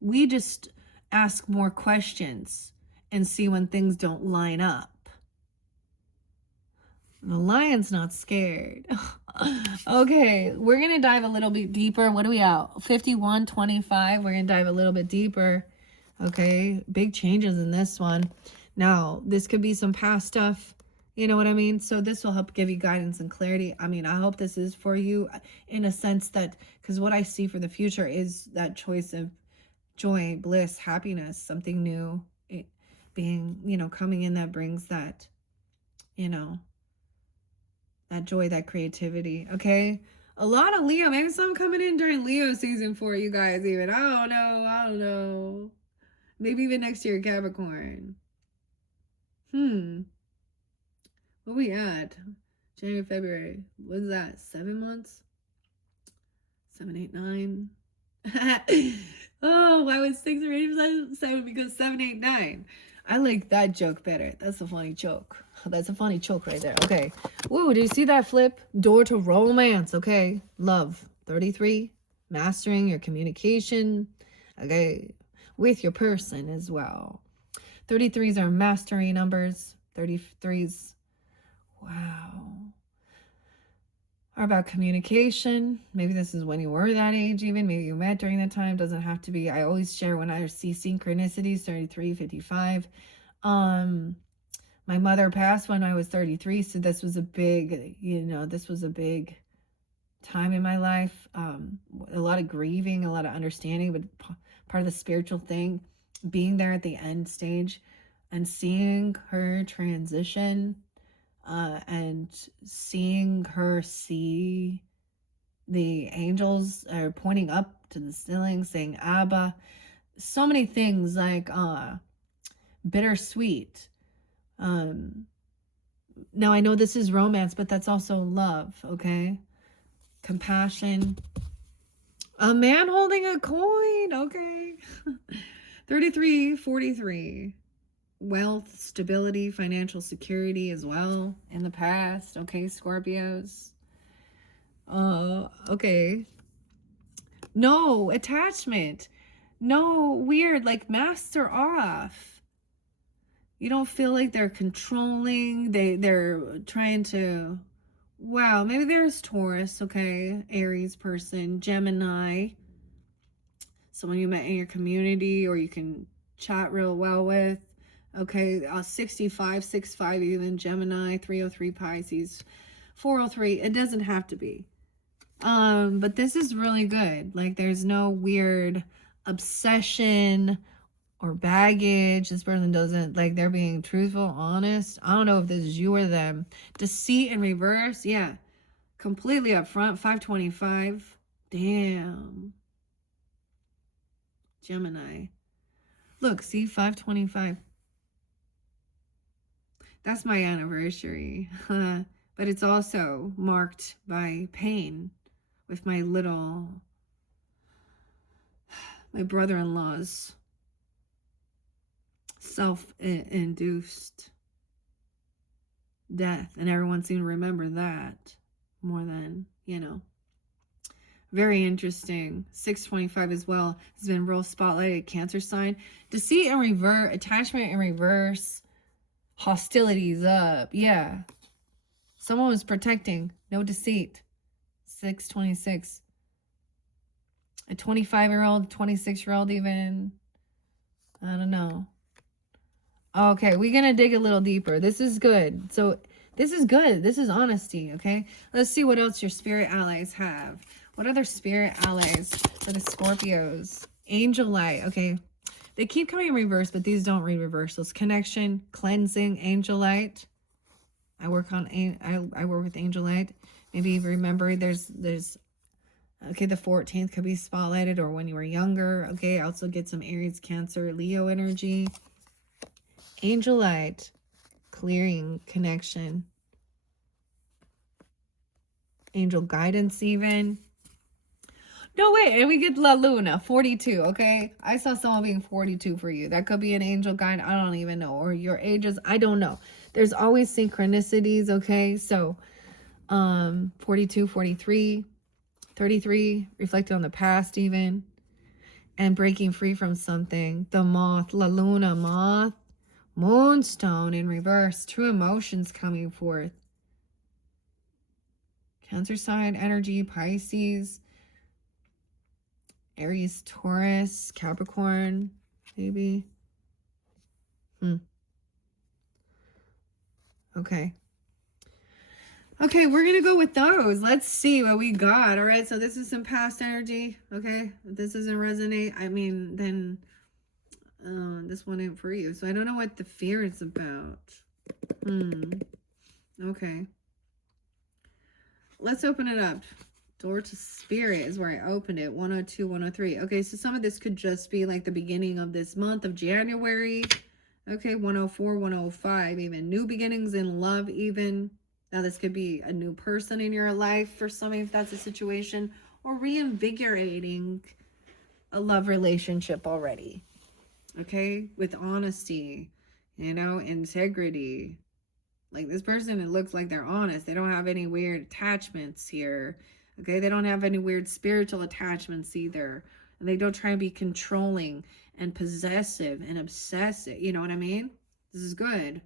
We just ask more questions and see when things don't line up. The lion's not scared. Okay, we're going to dive a little bit deeper. What are we at? 51:25. We're going to dive a little bit deeper. Okay, big changes in this one. Now, this could be some past stuff. You know what I mean? So this will help give you guidance and clarity. I mean, I hope this is for you in a sense that, because what I see for the future is that choice of joy, bliss, happiness, something new, being, you know, coming in that brings that, you know, that joy, that creativity. Okay, a lot of Leo. Maybe some coming in during Leo season for you guys. Even I don't know. Maybe even next year, Capricorn. What we at? January, February. What is that? 7 months? 7, 8, 9. Oh, why was 6 or 8 7? Because 7, 8, 9. I like that joke better. That's a funny joke. That's a funny joke right there. Okay. Woo, do you see that flip? Door to romance. Okay. Love. 33. Mastering your communication. Okay. With your person as well. 33s are mastery numbers. 33s. Wow. Are about communication. Maybe this is when you were that age even. Maybe you met during that time. Doesn't have to be. I always share when I see synchronicities, 33, 55. My mother passed when I was 33, so this was a big, you know, this was a big time in my life. A lot of grieving, a lot of understanding, but part of the spiritual thing, being there at the end stage and seeing her transition, and seeing her see the angels are pointing up to the ceiling saying Abba. So many things like bittersweet. Now I know this is romance, but that's also love, okay? Compassion. A man holding a coin, okay? 33, 43. Wealth, stability, financial security as well in the past, okay, Scorpios. Okay. No attachment. No weird, like masks are off. You don't feel like they're controlling. They're trying to, wow, maybe there's Taurus, okay, Aries person, Gemini, someone you met in your community or you can chat real well with. Okay, 65, 65 even, Gemini, 303 Pisces, 403. It doesn't have to be. But this is really good. Like there's no weird obsession or baggage. This person doesn't, like, they're being truthful, honest. I don't know if this is you or them. Deceit in reverse, yeah. Completely upfront, 525. Damn. Gemini. Look, see, 525. That's my anniversary. But it's also marked by pain with my little my brother-in-law's self-induced death, and everyone seemed to remember that more than, you know. Very interesting. 625 as well has been real spotlighted. Cancer sign. Deceit in reverse, attachment in reverse, hostilities up. Yeah. Someone was protecting. No deceit. 626. A 25-year-old, 26-year-old even. I don't know. Okay, we're going to dig a little deeper. This is good. So this is good. This is honesty, okay? Let's see what else your spirit allies have. What other spirit allies for the Scorpios? Angel light, okay. They keep coming in reverse, but these don't read reversals. Connection, cleansing, angel light. I work on I work with angel light. Maybe remember there's okay, the 14th could be spotlighted, or when you were younger. Okay, also get some Aries, Cancer, Leo energy. Angel light, clearing, connection, angel guidance even. No, wait, and we get La Luna, 42, okay? I saw someone being 42 for you. That could be an angel guide, I don't even know. Or your ages, I don't know. There's always synchronicities, okay? So, 42, 43, 33, reflecting on the past even. And breaking free from something. The moth, La Luna, moth. Moonstone in reverse. True emotions coming forth. Cancer sign energy, Pisces. Aries, Taurus, Capricorn, maybe. Okay. Okay, we're going to go with those. Let's see what we got. All right, so this is some past energy. Okay, if this doesn't resonate, I mean, then this one ain't for you. So I don't know what the fear is about. Okay. Let's open it up. Door to spirit is where I opened it. 102, 103. Okay, so some of this could just be like the beginning of this month of January. Okay, 104, 105, even new beginnings in love even. Now this could be a new person in your life for somebody if that's a situation, or reinvigorating a love relationship already. Okay, with honesty, you know, integrity. Like this person, it looks like they're honest. They don't have any weird attachments here. Okay, they don't have any weird spiritual attachments either. And they don't try to be controlling and possessive and obsessive. You know what I mean? This is good.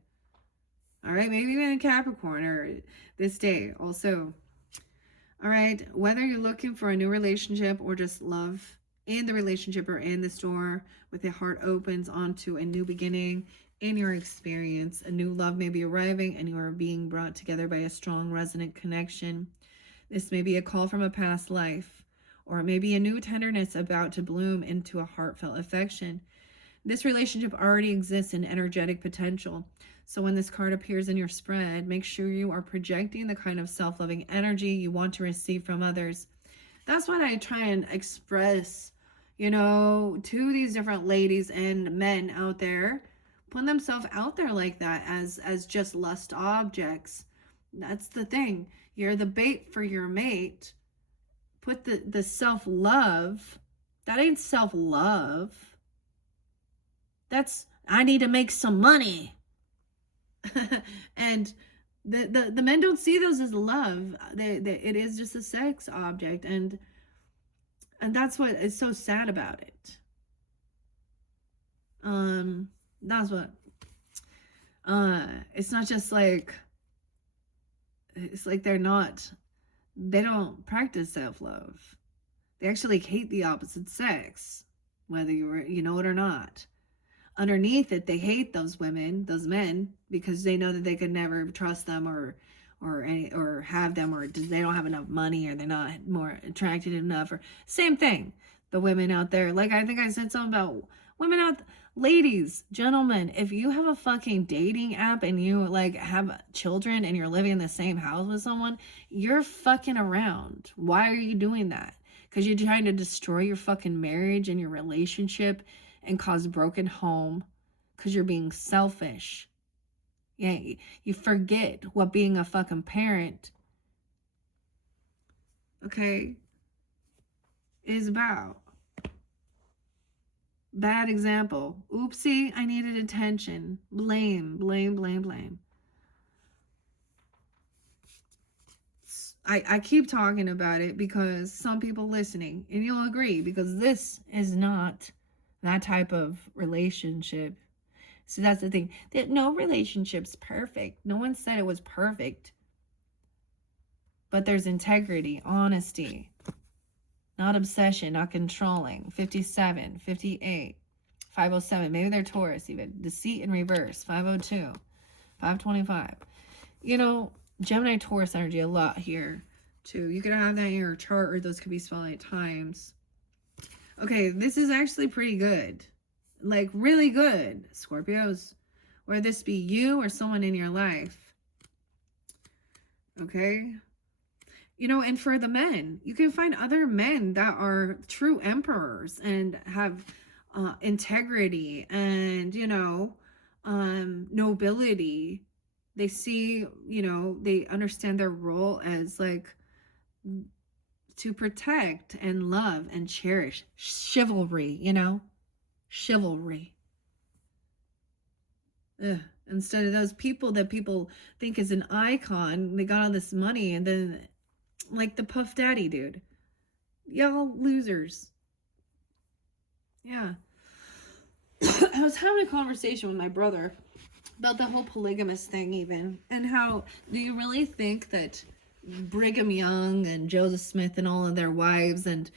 All right, maybe even in Capricorn or this day also. All right, whether you're looking for a new relationship or just love in the relationship or in the store, with the heart opens onto a new beginning in your experience. A new love may be arriving and you are being brought together by a strong resonant connection. This may be a call from a past life, or it may be a new tenderness about to bloom into a heartfelt affection. This relationship already exists in energetic potential. So when this card appears in your spread, make sure you are projecting the kind of self-loving energy you want to receive from others. That's what I try and express, you know, to these different ladies and men out there. Put themselves out there like that as just lust objects. That's the thing. You're the bait for your mate. Put the self-love. That ain't self-love. That's, I need to make some money. And the men don't see those as love. It is just a sex object. And that's what is so sad about it. That's what, it's not just like, it's like they don't practice self-love. They actually hate the opposite sex, whether you know it or not. Underneath it, they hate those women, those men, because they know that they could never trust them or have them, or they don't have enough money, or they're not more attracted enough, or same thing. The women out there, like I think I said something about women out, ladies, gentlemen, if you have a fucking dating app and you like have children and you're living in the same house with someone, you're fucking around. Why are you doing that? Because you're trying to destroy your fucking marriage and your relationship and cause broken home because you're being selfish. Yeah, you forget what being a fucking parent, okay, is about. Bad example. Oopsie, I needed attention. Blame, blame, blame, blame. I keep talking about it because some people listening, and you'll agree, because this is not that type of relationship. So that's the thing. That no relationship's perfect. No one said it was perfect. But there's integrity, honesty, not obsession, not controlling. 57, 58, 507. Maybe they're Taurus even. Deceit in reverse. 502, 525. You know, Gemini Taurus energy a lot here too. You could have that in your chart, or those could be spotlight times. Okay, this is actually pretty good. Like really good, Scorpios. Whether this be you or someone in your life. Okay. You know, and for the men, you can find other men that are true emperors and have integrity and, you know, nobility. They see, you know, they understand their role as like to protect and love and cherish chivalry, you know, chivalry. Ugh. Instead of those people that people think is an icon, they got all this money, and then like the Puff Daddy dude. Y'all losers. Yeah. I was having a conversation with my brother about the whole polygamous thing even, and how do you really think that Brigham Young and Joseph Smith and all of their wives, and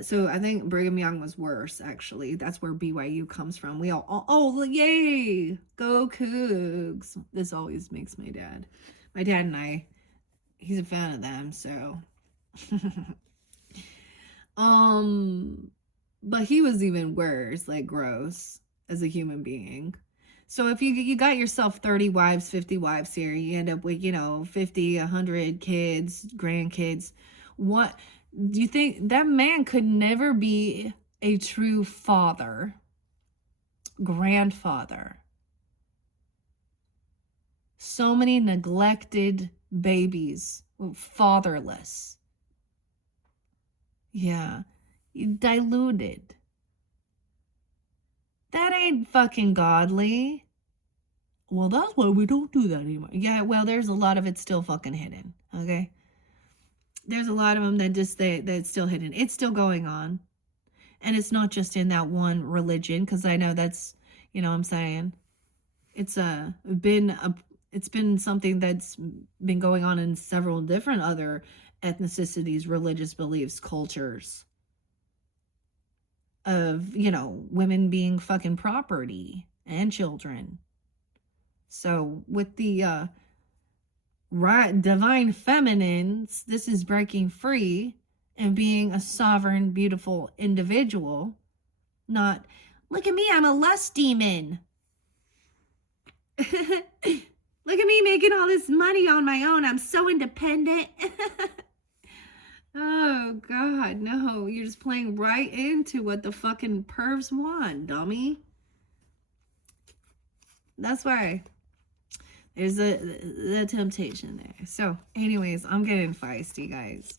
so I think Brigham Young was worse, actually. That's where BYU comes from. We all oh yay, go Cougs. This always makes my dad and I, he's a fan of them, so but he was even worse, like gross as a human being. So if you got yourself 30 wives, 50 wives here, you end up with, you know, 50, 100 kids, grandkids. What do you think? That man could never be a true father, grandfather. So many neglected babies, fatherless. Yeah, you diluted. That ain't fucking godly. Well, that's why we don't do that anymore. Yeah, well, there's a lot of it still fucking hidden, okay? There's a lot of them that just, that's still hidden. It's still going on. And it's not just in that one religion, because I know that's, you know what I'm saying? It's been something that's been going on in several different other ethnicities, religious beliefs, cultures. Of, you know, women being fucking property and children. So with the divine feminines, this is breaking free and being a sovereign, beautiful individual. Not, look at me, I'm a lust demon. Look at me making all this money on my own. I'm so independent. Oh, God, no. You're just playing right into what the fucking pervs want, dummy. That's why there's the temptation there. So, anyways, I'm getting feisty, guys.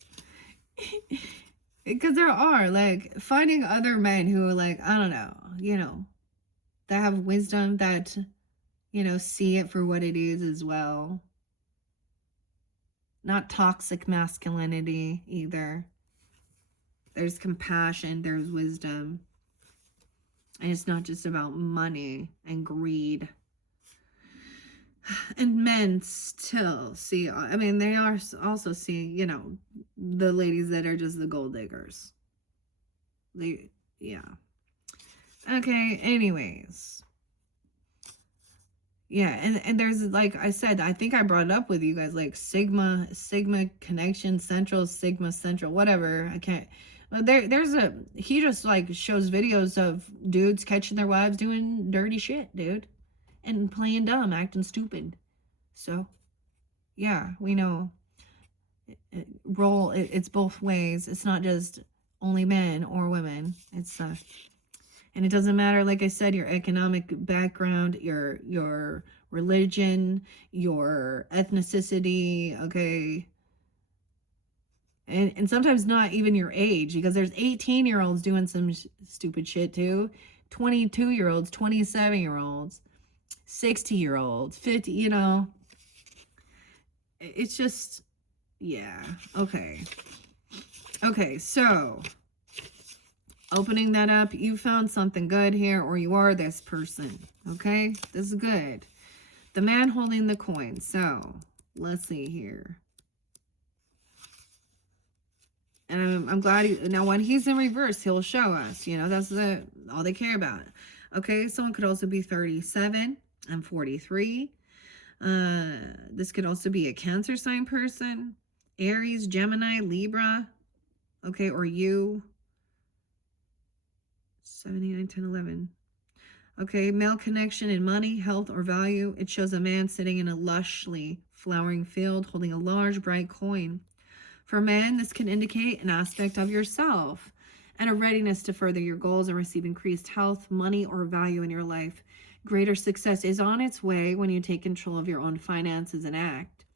Because there are, like, finding other men who are, like, I don't know, you know, that have wisdom, that, you know, see it for what it is as well. Not toxic masculinity either. There's compassion, there's wisdom. And it's not just about money and greed. And men still see, I mean, they are also seeing, you know, the ladies that are just the gold diggers. Yeah. Okay, anyways. Yeah, and there's, like I said, I think I brought it up with you guys, like Sigma connection, Sigma central, whatever. I can't. He just like shows videos of dudes catching their wives doing dirty shit, dude, and playing dumb, acting stupid. So, yeah, we know. It's both ways. It's not just only men or women. It's and it doesn't matter, like I said, your economic background, your religion, your ethnicity, okay? And sometimes not even your age, because there's 18-year-olds doing some stupid shit too. 22-year-olds, 27-year-olds, 60-year-olds, 50, you know. It's just, yeah. Okay. Okay, so opening that up, you found something good here, or you are this person. Okay, this is good. The man holding the coin. So let's see here. And I'm glad now when he's in reverse, he'll show us, you know, that's all they care about. Okay, someone could also be 37 and 43. This could also be a Cancer sign person, Aries, Gemini, Libra, okay, or you. 7, 8, 9, 10, 11. Okay, male connection in money, health, or value. It shows a man sitting in a lushly flowering field holding a large, bright coin. For men, this can indicate an aspect of yourself and a readiness to further your goals and receive increased health, money, or value in your life. Greater success is on its way when you take control of your own finances and act.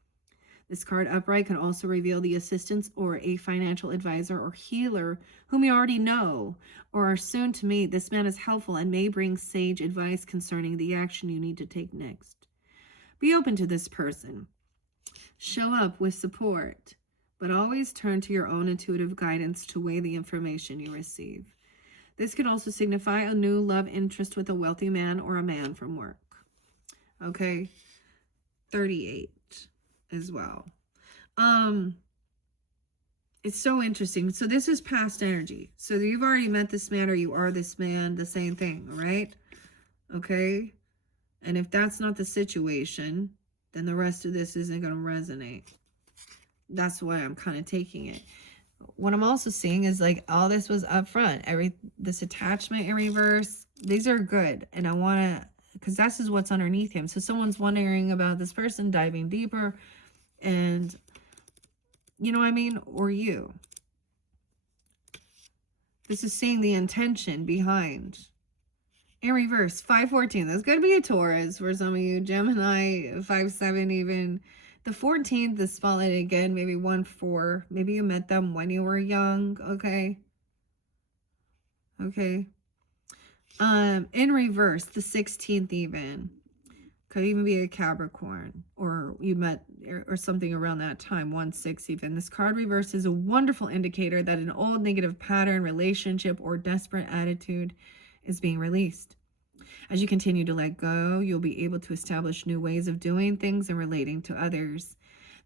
This card upright can also reveal the assistance or a financial advisor or healer whom you already know or are soon to meet. This man is helpful and may bring sage advice concerning the action you need to take next. Be open to this person. Show up with support, but always turn to your own intuitive guidance to weigh the information you receive. This could also signify a new love interest with a wealthy man or a man from work. Okay, 38 as well. It's so interesting. So this is past energy. So you've already met this man or you are this man, the same thing, right? Okay. And if that's not the situation, then the rest of this isn't going to resonate. That's why I'm kind of taking it. What I'm also seeing is like all this was up front. This attachment in reverse, these are good. And I want to, because this is what's underneath him. So someone's wondering about this person diving deeper and, you know what I mean? Or you. This is seeing the intention behind. In reverse, 514. That's going to be a Taurus for some of you. Gemini, 5-7 even. The 14th is spotlight again, maybe 1-4. Maybe you met them when you were young, okay? Okay. In reverse, the 16th even. Could even be a Capricorn, or you met, or something around that time, 1-6 even. This card reverse is a wonderful indicator that an old negative pattern, relationship, or desperate attitude is being released. As you continue to let go, you'll be able to establish new ways of doing things and relating to others.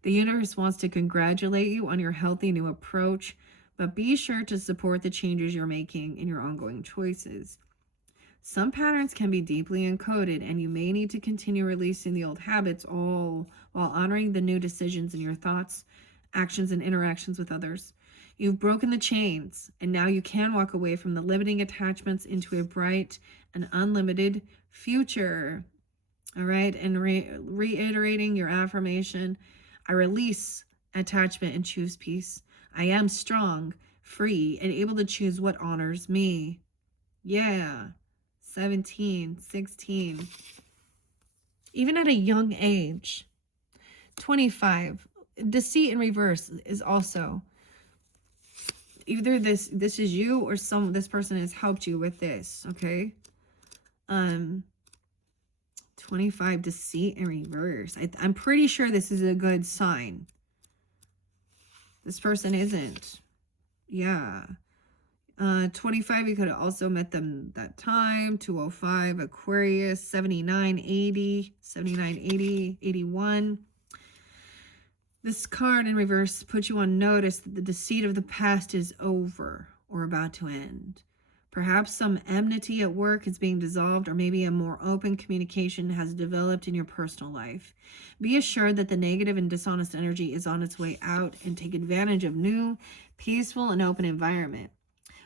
The universe wants to congratulate you on your healthy new approach, but be sure to support the changes you're making in your ongoing choices. Some patterns can be deeply encoded, and you may need to continue releasing the old habits, all while honoring the new decisions in your thoughts, actions, and interactions with others. You've broken the chains, and now you can walk away from the limiting attachments into a bright and unlimited future. All right, and reiterating your affirmation, I release attachment and choose peace. I am strong, free, and able to choose what honors me. Yeah. 17, 16. Even at a young age. 25. Deceit in reverse is also either this is you or this person has helped you with this, okay? 25, deceit in reverse. I'm pretty sure this is a good sign. This person isn't. Yeah. 25, you could have also met them that time. 205, Aquarius, 79, 80, 79, 80, 81. This card in reverse puts you on notice that the deceit of the past is over or about to end. Perhaps some enmity at work is being dissolved, or maybe a more open communication has developed in your personal life. Be assured that the negative and dishonest energy is on its way out, and take advantage of new, peaceful, and open environment.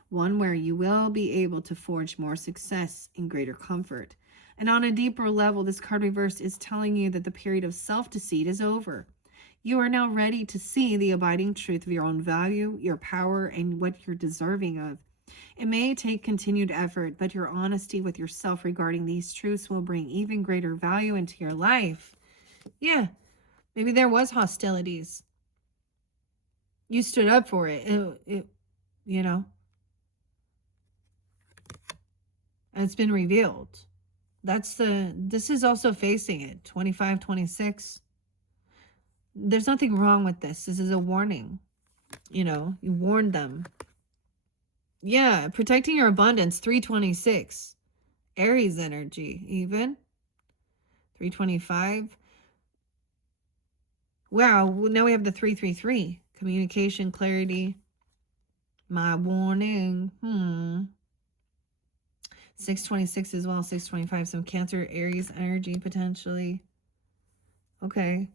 One where you will be able to forge more success and greater comfort. And on a deeper level, this card reversed is telling you that the period of self-deceit is over. You are now ready to see the abiding truth of your own value, your power, and what you're deserving of. It may take continued effort, but your honesty with yourself regarding these truths will bring even greater value into your life. Yeah, maybe there was hostilities. You stood up for it. You know. And it's been revealed. This is also facing it. 25, 26. There's nothing wrong with this. This is a warning. You warned them. Yeah, protecting your abundance, 326. Aries energy, even. 325. Wow, now we have the 333. Communication, clarity. My warning. 626 as well, 625. Some Cancer, Aries energy potentially. Okay.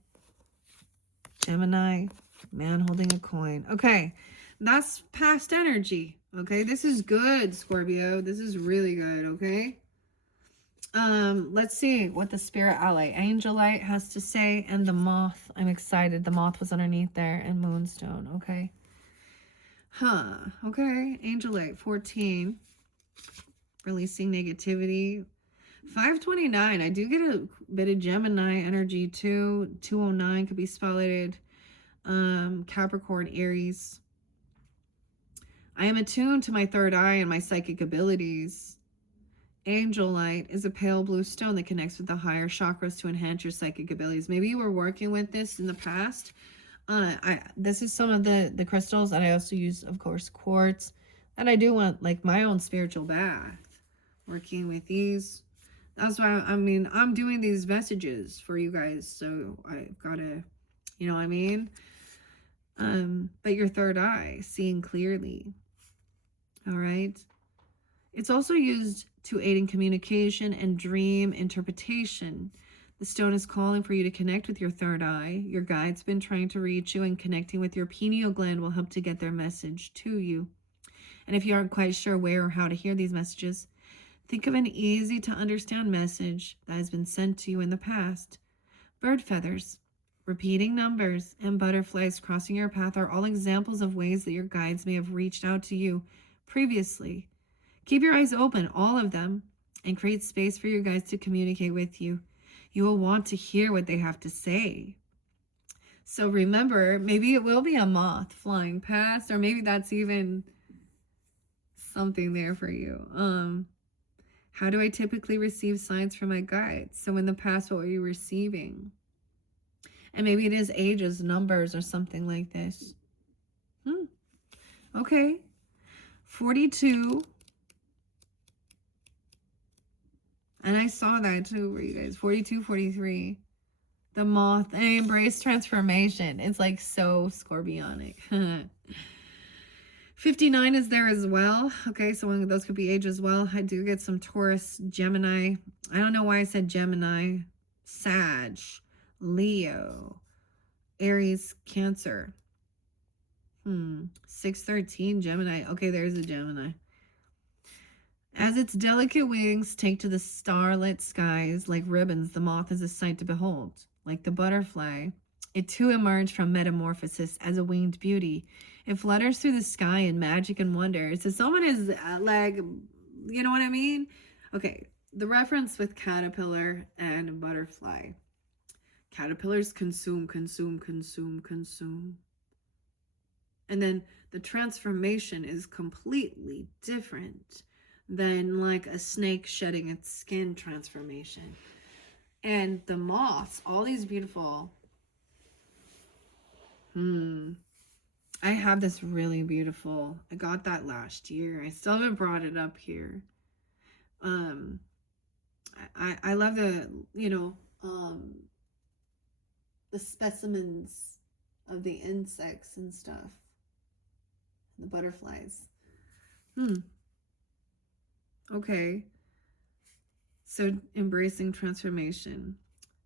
Gemini, man holding a coin. Okay, that's past energy. Okay, this is good, Scorpio. This is really good, okay? Let's see what the spirit ally Angelite has to say, and the moth. I'm excited. The moth was underneath there, and moonstone. Okay. Okay. Angelite 14. Releasing negativity. 529. I do get a bit of Gemini energy too. 209 could be spotlighted. Capricorn, Aries. I am attuned to my third eye and my psychic abilities. Angel light is a pale blue stone that connects with the higher chakras to enhance your psychic abilities. Maybe you were working with this in the past. This is some of the crystals, and I also use, of course, quartz. And I do want like my own spiritual bath. Working with these. That's why I'm doing these messages for you guys. So I've gotta, you know what I mean? But your third eye, seeing clearly. All right. It's also used to aid in communication and dream interpretation. The stone is calling for you to connect with your third eye. Your guide's been trying to reach you, and connecting with your pineal gland will help to get their message to you. And if you aren't quite sure where or how to hear these messages, think of an easy to understand message that has been sent to you in the past. Bird feathers, repeating numbers, and butterflies crossing your path are all examples of ways that your guides may have reached out to you previously. Keep your eyes open, all of them, and create space for your guides to communicate with you. You will want to hear what they have to say. So remember, maybe it will be a moth flying past, or maybe that's even something there for you. How do I typically receive signs from my guides? So in the past, what were you receiving? And maybe it is ages, numbers, or something like this. Okay. 42. And I saw that too for you guys. 42, 43. The moth. I embrace transformation. It's like so scorpionic. 59 is there as well. Okay, so one of those could be age as well. I do get some Taurus, Gemini. I don't know why I said Gemini. Sag, Leo, Aries, Cancer. 613, Gemini. Okay, there's a Gemini. As its delicate wings take to the starlit skies like ribbons, the moth is a sight to behold. Like the butterfly, it too emerged from metamorphosis as a winged beauty. It flutters through the sky in magic and wonder. So someone is like, you know what I mean? Okay, the reference with caterpillar and butterfly. Caterpillars consume, consume, consume, consume. And then the transformation is completely different than like a snake shedding its skin transformation. And the moths, all these beautiful. I have this really beautiful. I got that last year. I still haven't brought it up here. I love the, the specimens of the insects and stuff. The butterflies. Okay. So embracing transformation.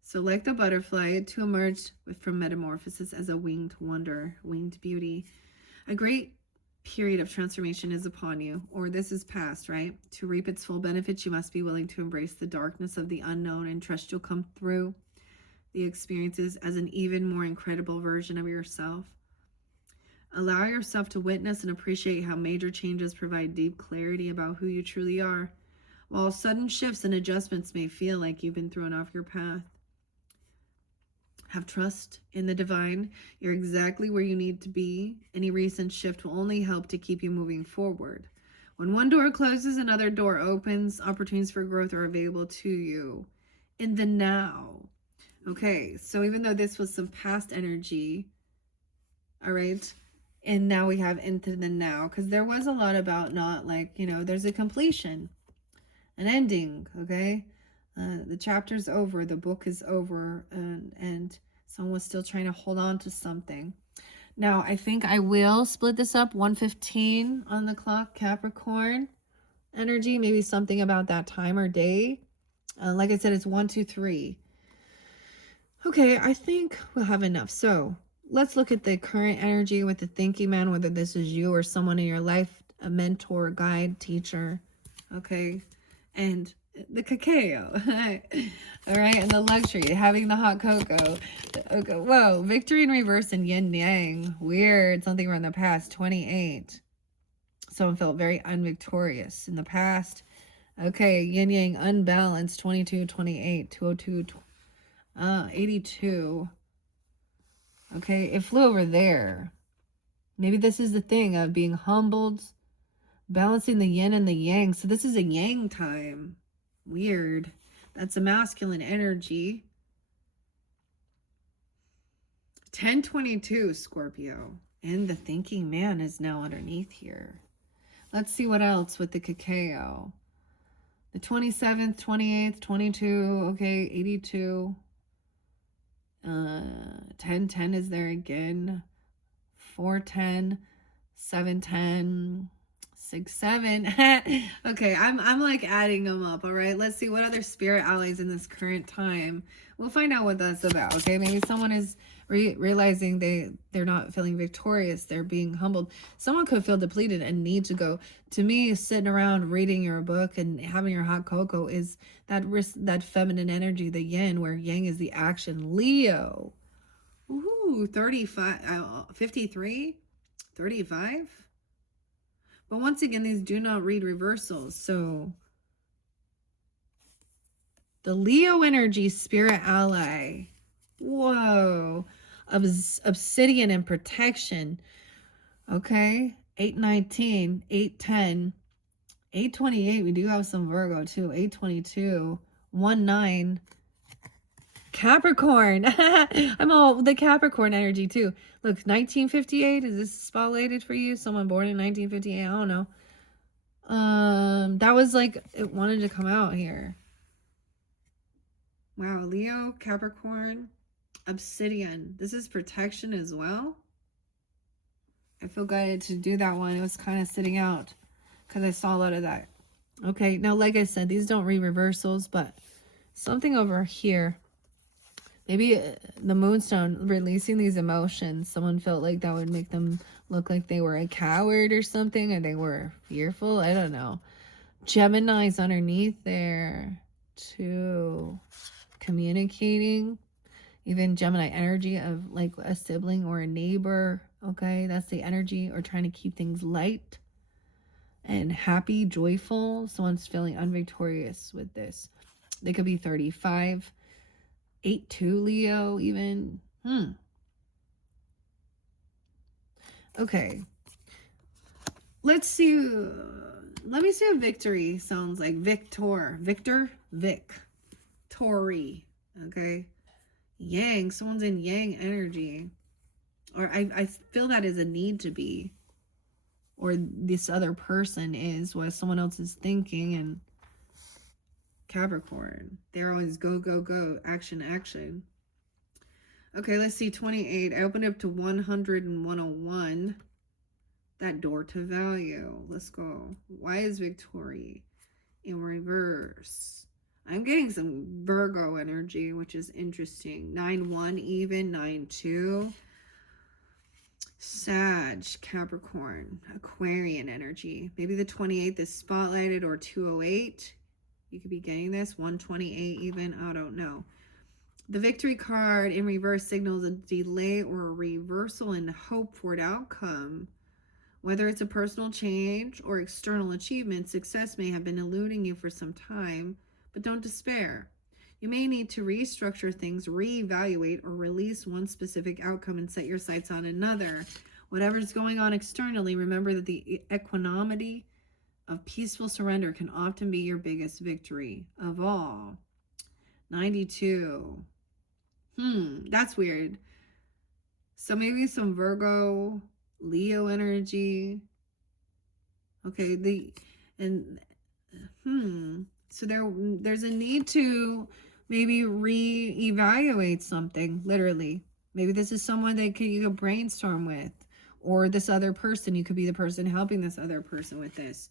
So like the butterfly, to emerge from metamorphosis as a winged wonder, winged beauty. A great period of transformation is upon you, or this is past, right? To reap its full benefits, you must be willing to embrace the darkness of the unknown and trust you'll come through the experiences as an even more incredible version of yourself. Allow yourself to witness and appreciate how major changes provide deep clarity about who you truly are. While sudden shifts and adjustments may feel like you've been thrown off your path, have trust in the divine. You're exactly where you need to be. Any recent shift will only help to keep you moving forward. When one door closes, another door opens. Opportunities for growth are available to you in the now. Okay, so even though this was some past energy, all right, and now we have into the now, because there was a lot about not like, you know, there's a completion, an ending, okay? The chapter's over, the book is over, and someone was still trying to hold on to something. Now, I think I will split this up, 1:15 on the clock, Capricorn energy, maybe something about that time or day. Like I said, it's 1, 2, 3. Okay, I think we'll have enough. So let's look at the current energy with the thinking man, whether this is you or someone in your life, a mentor, guide, teacher. Okay, and the cacao. All right, and the luxury, having the hot cocoa. Okay, whoa, victory in reverse and yin yang. Weird, something from the past. 28. Someone felt very unvictorious in the past. Okay, yin yang unbalanced. 22, 28, 202, 82. Okay, it flew over there. Maybe this is the thing of being humbled, balancing the yin and the yang. So this is a yang time. Weird. That's a masculine energy. 1022, Scorpio. And the thinking man is now underneath here. Let's see what else with the cacao. The 27th, 28th, 22, okay, 82. 1010 is there again. 410, 710, 67. Okay, I'm like adding them up. All right, let's see what other spirit allies in this current time. We'll find out what that's about. Okay, maybe someone is realizing they're not feeling victorious, they're being humbled. Someone could feel depleted and need to go. To me, sitting around reading your book and having your hot cocoa is that feminine energy, the yin, where yang is the action. Leo. Ooh, 35, 53, 35. But once again, these do not read reversals. So the Leo energy, spirit ally. Whoa. Obsidian and protection. Okay. 819, 810, 828. We do have some Virgo too. 822, 19. Capricorn. I'm all the Capricorn energy too. Look, 1958. Is this spotlighted for you? Someone born in 1958? I don't know. That was like, it wanted to come out here. Wow, Leo, Capricorn, Obsidian. This is protection as well. I feel guided to do that one. It was kind of sitting out because I saw a lot of that. Okay, now like I said, these don't read reversals, but something over here. Maybe the moonstone, releasing these emotions. Someone felt like that would make them look like they were a coward or something, or they were fearful. I don't know. Gemini's underneath there too. Communicating. Even Gemini energy of like a sibling or a neighbor. Okay, that's the energy. Or trying to keep things light and happy, joyful. Someone's feeling unvictorious with this. They could be 35. 8-2 Leo even. Okay. Let's see. Let me see what victory sounds like. Victor. Vic. Tori. Okay. Yang. Someone's in yang energy. Or I feel that is a need to be. Or this other person is what someone else is thinking. And Capricorn. They're always go, go, go. Action, action. Okay, let's see. 28. I opened up to 100 and 101. That door to value. Let's go. Why is Victory in reverse? I'm getting some Virgo energy, which is interesting. 9-1 even. 9-2. Sag, Capricorn, Aquarian energy. Maybe the 28th is spotlighted, or 208. You could be getting this. 128 even. I don't know. The victory card in reverse signals a delay or a reversal in hope for an outcome. Whether it's a personal change or external achievement, success may have been eluding you for some time, but don't despair. You may need to restructure things, reevaluate, or release one specific outcome and set your sights on another. Whatever's going on externally, remember that the equanimity of peaceful surrender can often be your biggest victory of all. 92. That's weird. So maybe some Virgo, Leo energy. Okay, so there's a need to maybe reevaluate something, literally. Maybe this is someone that you could brainstorm with, or this other person, you could be the person helping this other person with this.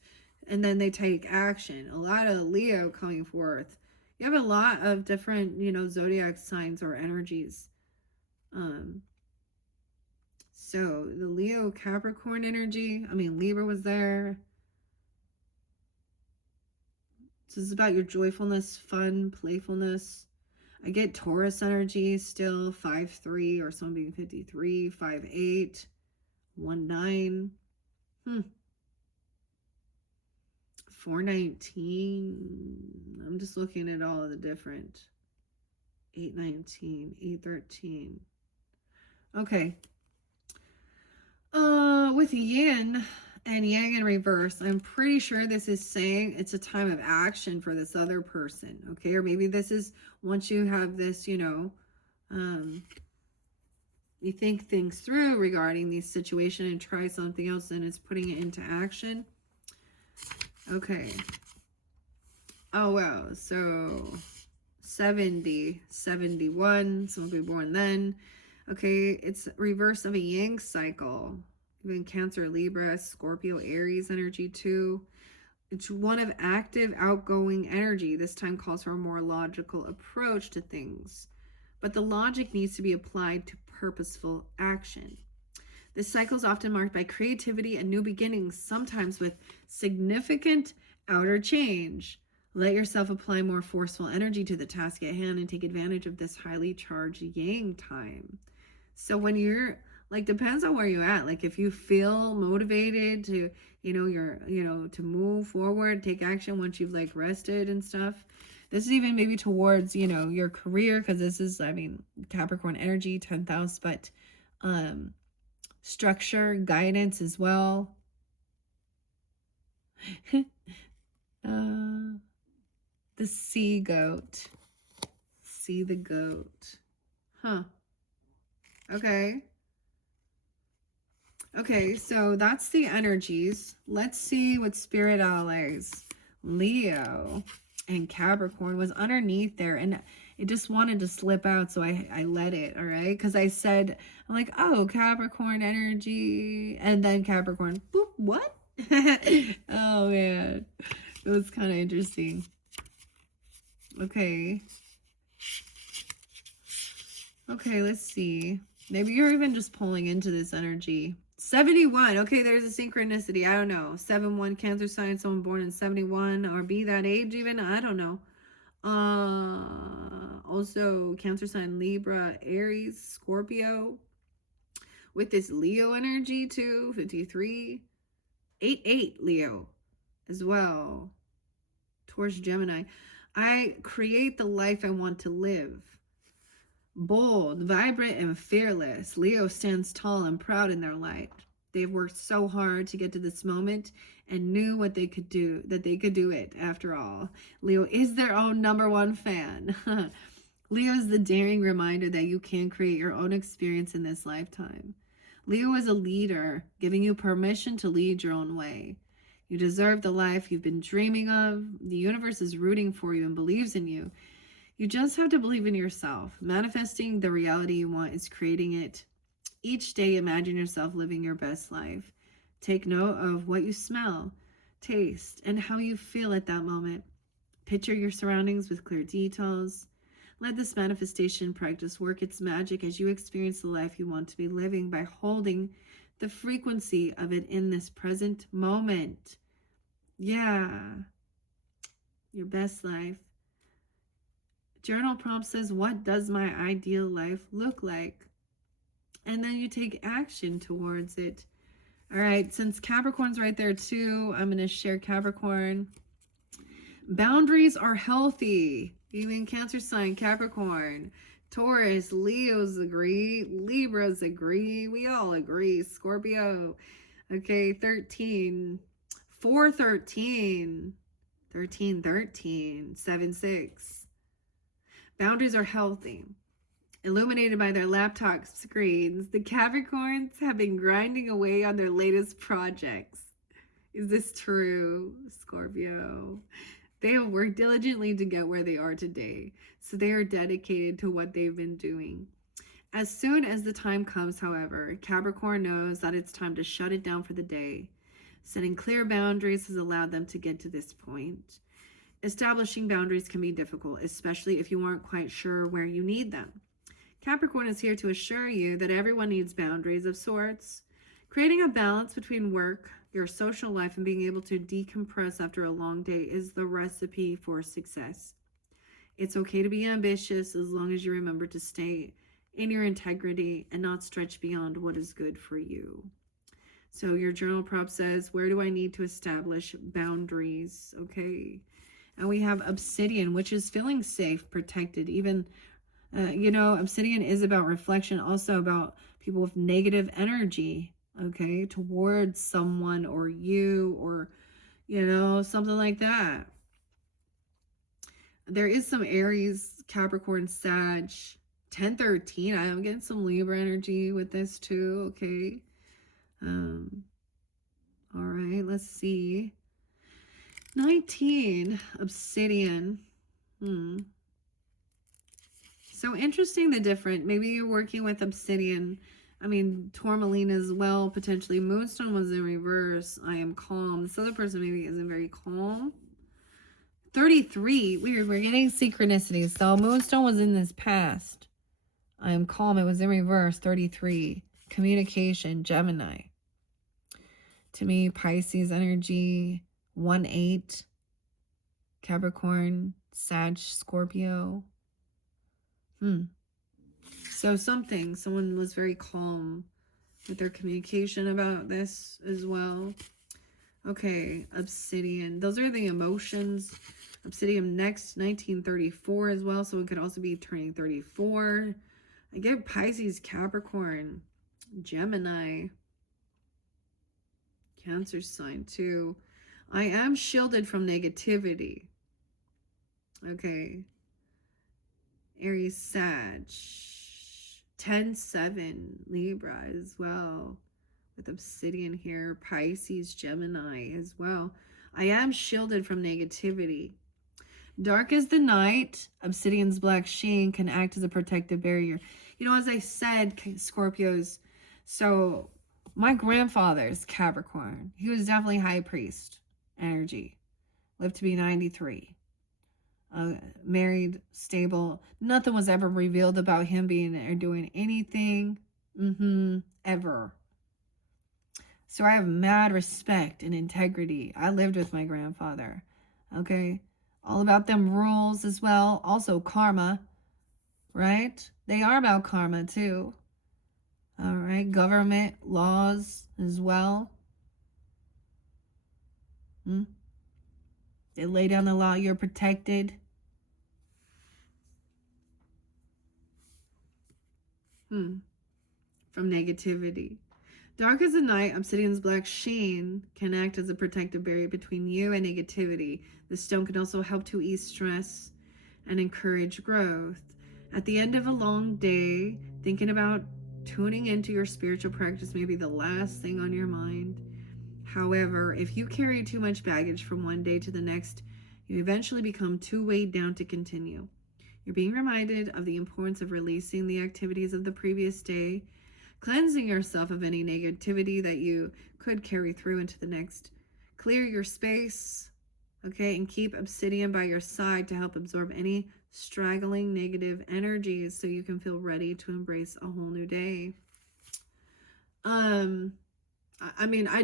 And then they take action. A lot of Leo coming forth. You have a lot of different, zodiac signs or energies. So the Leo Capricorn energy, Libra was there. So this is about your joyfulness, fun, playfulness. I get Taurus energy still, 5-3, or some being 53, 5-8, 1-9. 4-19. I'm just looking at all of the different. 8-19, 8-13. Okay. With yin and yang in reverse, I'm pretty sure this is saying it's a time of action for this other person, okay? Or maybe this is once you have this, you think things through regarding these situation and try something else, and it's putting it into action. Okay. Oh, wow. So 70, 71, someone will be born then. Okay, it's reverse of a yang cycle. Even Cancer, Libra, Scorpio, Aries energy too. It's one of active, outgoing energy. This time calls for a more logical approach to things. But the logic needs to be applied to purposeful action. This cycle is often marked by creativity and new beginnings, sometimes with significant outer change. Let yourself apply more forceful energy to the task at hand and take advantage of this highly charged yang time. So when you're depends on where you're at. Like if you feel motivated to, to move forward, take action once you've rested and stuff. This is even maybe towards, your career, because this is, Capricorn energy, 10th house, but structure, guidance as well. The sea goat. See the goat. Okay, so that's the energies. Let's see what spirit allies, Leo and Capricorn, was underneath there. And it just wanted to slip out, so I let it, all right? Because I said, I'm like, oh, Capricorn energy. And then Capricorn, boop, what? Oh, man. It was kind of interesting. Okay. Okay, let's see. Maybe you're even just pulling into this energy. 71. Okay, there's a synchronicity. I don't know. 7-1 Cancer sign, someone born in 71, or be that age even. I don't know. Also Cancer sign, Libra, Aries, Scorpio. With this Leo energy too, 53. 8-8 Leo as well. Taurus, Gemini. I create the life I want to live. Bold, vibrant, and fearless. Leo stands tall and proud in their light. They've worked so hard to get to this moment and knew what they could do, that they could do it after all. Leo is their own #1 fan. Leo is the daring reminder that you can create your own experience in this lifetime. Leo is a leader, giving you permission to lead your own way. You deserve the life you've been dreaming of. The universe is rooting for you and believes in you. You just have to believe in yourself. Manifesting the reality you want is creating it. Each day, imagine yourself living your best life. Take note of what you smell, taste, and how you feel at that moment. Picture your surroundings with clear details. Let this manifestation practice work its magic as you experience the life you want to be living by holding the frequency of it in this present moment. Yeah. Your best life. Journal prompt says, what does my ideal life look like? And then you take action towards it. All right, since Capricorn's right there too, I'm going to share Capricorn. Boundaries are healthy. Even Cancer sign, Capricorn. Taurus, Leos agree. Libras agree. We all agree. Scorpio. Okay, 13. 413, 7-6. Boundaries are healthy. Illuminated by their laptop screens, the Capricorns have been grinding away on their latest projects. Is this true, Scorpio? They have worked diligently to get where they are today, so they are dedicated to what they've been doing. As soon as the time comes, however, Capricorn knows that it's time to shut it down for the day. Setting clear boundaries has allowed them to get to this point. Establishing boundaries can be difficult, especially if you aren't quite sure where you need them. Capricorn is here to assure you that everyone needs boundaries of sorts. Creating a balance between work, your social life, and being able to decompress after a long day is the recipe for success. It's okay to be ambitious as long as you remember to stay in your integrity and not stretch beyond what is good for you. So your journal prop says, where do I need to establish boundaries? Okay. And we have obsidian, which is feeling safe, protected. Even, obsidian is about reflection, also about people with negative energy, okay, towards someone or you or, something like that. There is some Aries, Capricorn, Sag, 10-13. I'm getting some Libra energy with this too, okay. All right, let's see. 19, obsidian. So interesting, the different. Maybe you're working with obsidian. I mean, tourmaline as well, potentially. Moonstone was in reverse. I am calm. This other person maybe isn't very calm. 33. Weird. We're getting synchronicities. So Moonstone was in this past. I am calm. It was in reverse. 33. Communication. Gemini. To me, Pisces energy. 1-8. Capricorn. Sag. Scorpio. So someone was very calm with their communication about this as well. Okay, obsidian. Those are the emotions. Obsidian next, 1934 as well. So it could also be turning 34. I get Pisces, Capricorn, Gemini, Cancer sign too. I am shielded from negativity. Okay. Aries, Sag, 10-7, Libra as well. With obsidian here, Pisces, Gemini as well. I am shielded from negativity. Dark as the night, obsidian's black sheen can act as a protective barrier. As I said, Scorpios, so my grandfather's Capricorn. He was definitely high priest energy. Lived to be 93. Married, stable. Nothing was ever revealed about him being or doing anything. Ever. So I have mad respect and integrity. I lived with my grandfather. Okay. All about them rules as well. Also karma. Right? They are about karma too. All right. Government laws as well. They lay down the law. You're protected. From negativity. Dark as the night, obsidian's black sheen can act as a protective barrier between you and negativity. The stone can also help to ease stress and encourage growth. At the end of a long day, thinking about tuning into your spiritual practice may be the last thing on your mind. However, if you carry too much baggage from one day to the next, you eventually become too weighed down to continue. You're being reminded of the importance of releasing the activities of the previous day, cleansing yourself of any negativity that you could carry through into the next. Clear your space, okay, and keep obsidian by your side to help absorb any straggling negative energies so you can feel ready to embrace a whole new day. I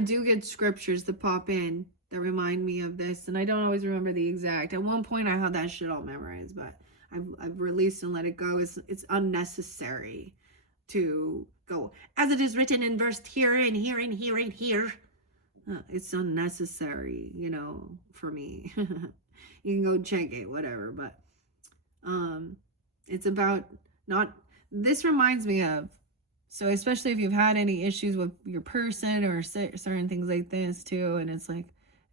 do get scriptures that pop in that remind me of this, and I don't always remember the exact. At one point, I had that shit all memorized, but I've released and let it go. It's unnecessary to go, as it is written in verse here and here and here and here. It's unnecessary, for me. You can go check it, whatever. But it's about not, this reminds me of, so especially if you've had any issues with your person or certain things like this too, and it's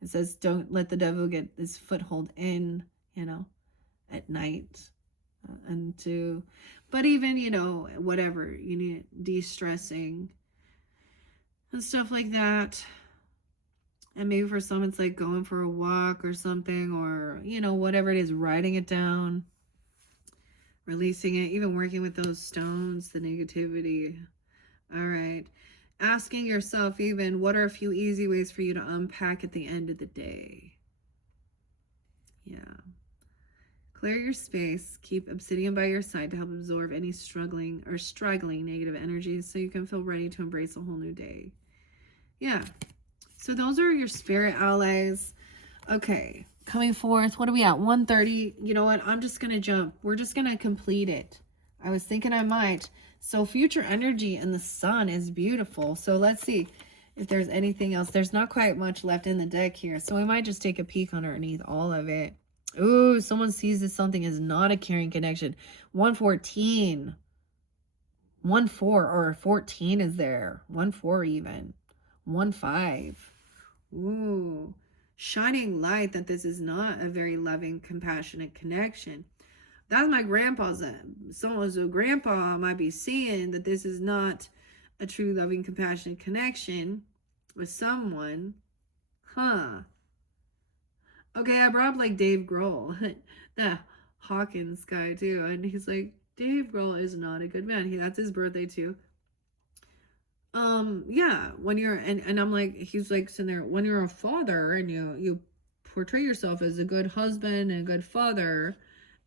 It says, don't let the devil get his foothold in, at night. But even, whatever, you need de-stressing and stuff like that. And maybe for some, it's like going for a walk or something, or, whatever it is, writing it down, releasing it, even working with those stones, the negativity. All right. Asking yourself, even, what are a few easy ways for you to unpack at the end of the day? Yeah. Clear your space. Keep obsidian by your side to help absorb any struggling negative energies so you can feel ready to embrace a whole new day. Yeah. So those are your spirit allies. Okay. Coming forth. What are we at? 1:30. You know what? I'm just going to jump. We're just going to complete it. I was thinking I might. So future energy and the sun is beautiful. So let's see if there's anything else. There's not quite much left in the deck here. So we might just take a peek underneath all of it. Ooh, someone sees that something is not a caring connection. 114. 1-4 or 14 is there. 1-4 even. 1-5. Ooh. Shining light that this is not a very loving, compassionate connection. That's my grandpa's. So grandpa might be seeing that this is not a true, loving, compassionate connection with someone. Huh. Okay, I brought up like Dave Grohl, that Hawkins guy too, and he's like, Dave Grohl is not a good man. That's his birthday too. Yeah, when you're and I'm like, he's like sitting there, when you're a father and you portray yourself as a good husband and a good father,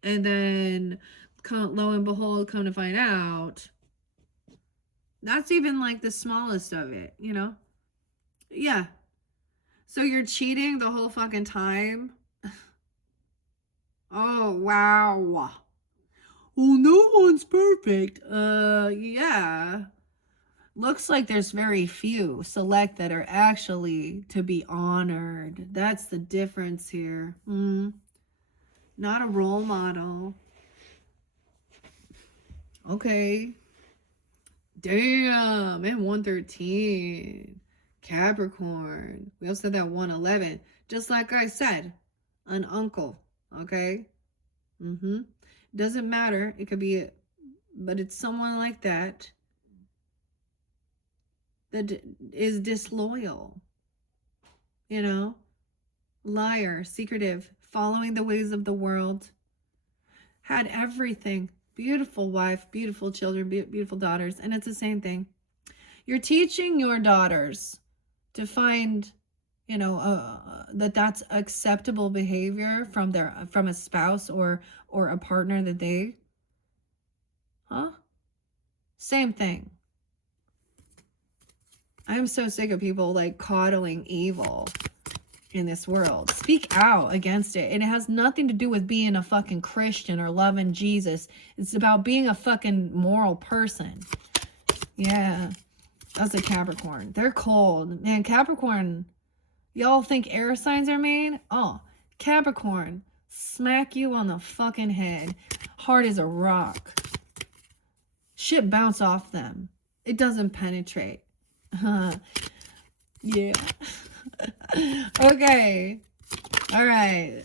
and then lo and behold, come to find out, that's even like the smallest of it, Yeah. So you're cheating the whole fucking time? Oh, wow. Well, no one's perfect. Yeah. Looks like there's very few select that are actually to be honored. That's the difference here. Not a role model. Okay. Damn. And 113. Capricorn. We also said that 111. Just like I said, an uncle. Okay? Doesn't matter. It could be, but it's someone like that is disloyal. Liar, secretive, following the ways of the world. Had everything. Beautiful wife, beautiful children, beautiful daughters. And it's the same thing. You're teaching your daughters to find, that's acceptable behavior from a spouse or a partner that they, same thing. I'm so sick of people like coddling evil in this world. Speak out against it. And it has nothing to do with being a fucking Christian or loving Jesus. It's about being a fucking moral person. Yeah. That's a Capricorn. They're cold. Man, Capricorn, y'all think air signs are mean? Oh, Capricorn, smack you on the fucking head. Hard as a rock. Shit bounce off them. It doesn't penetrate. Yeah. Okay. All right.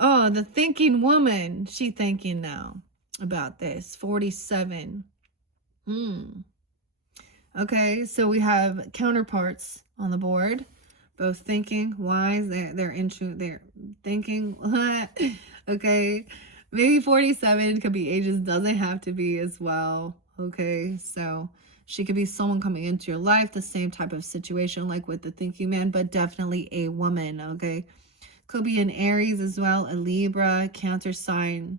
Oh, the thinking woman. She thinking now about this. 47. Okay, so we have counterparts on the board. Both thinking, wise. They're thinking. Okay. Maybe 47 could be ages. Doesn't have to be as well. Okay, so she could be someone coming into your life, the same type of situation like with the thinking man, but definitely a woman, okay? Could be an Aries as well, a Libra, Cancer sign,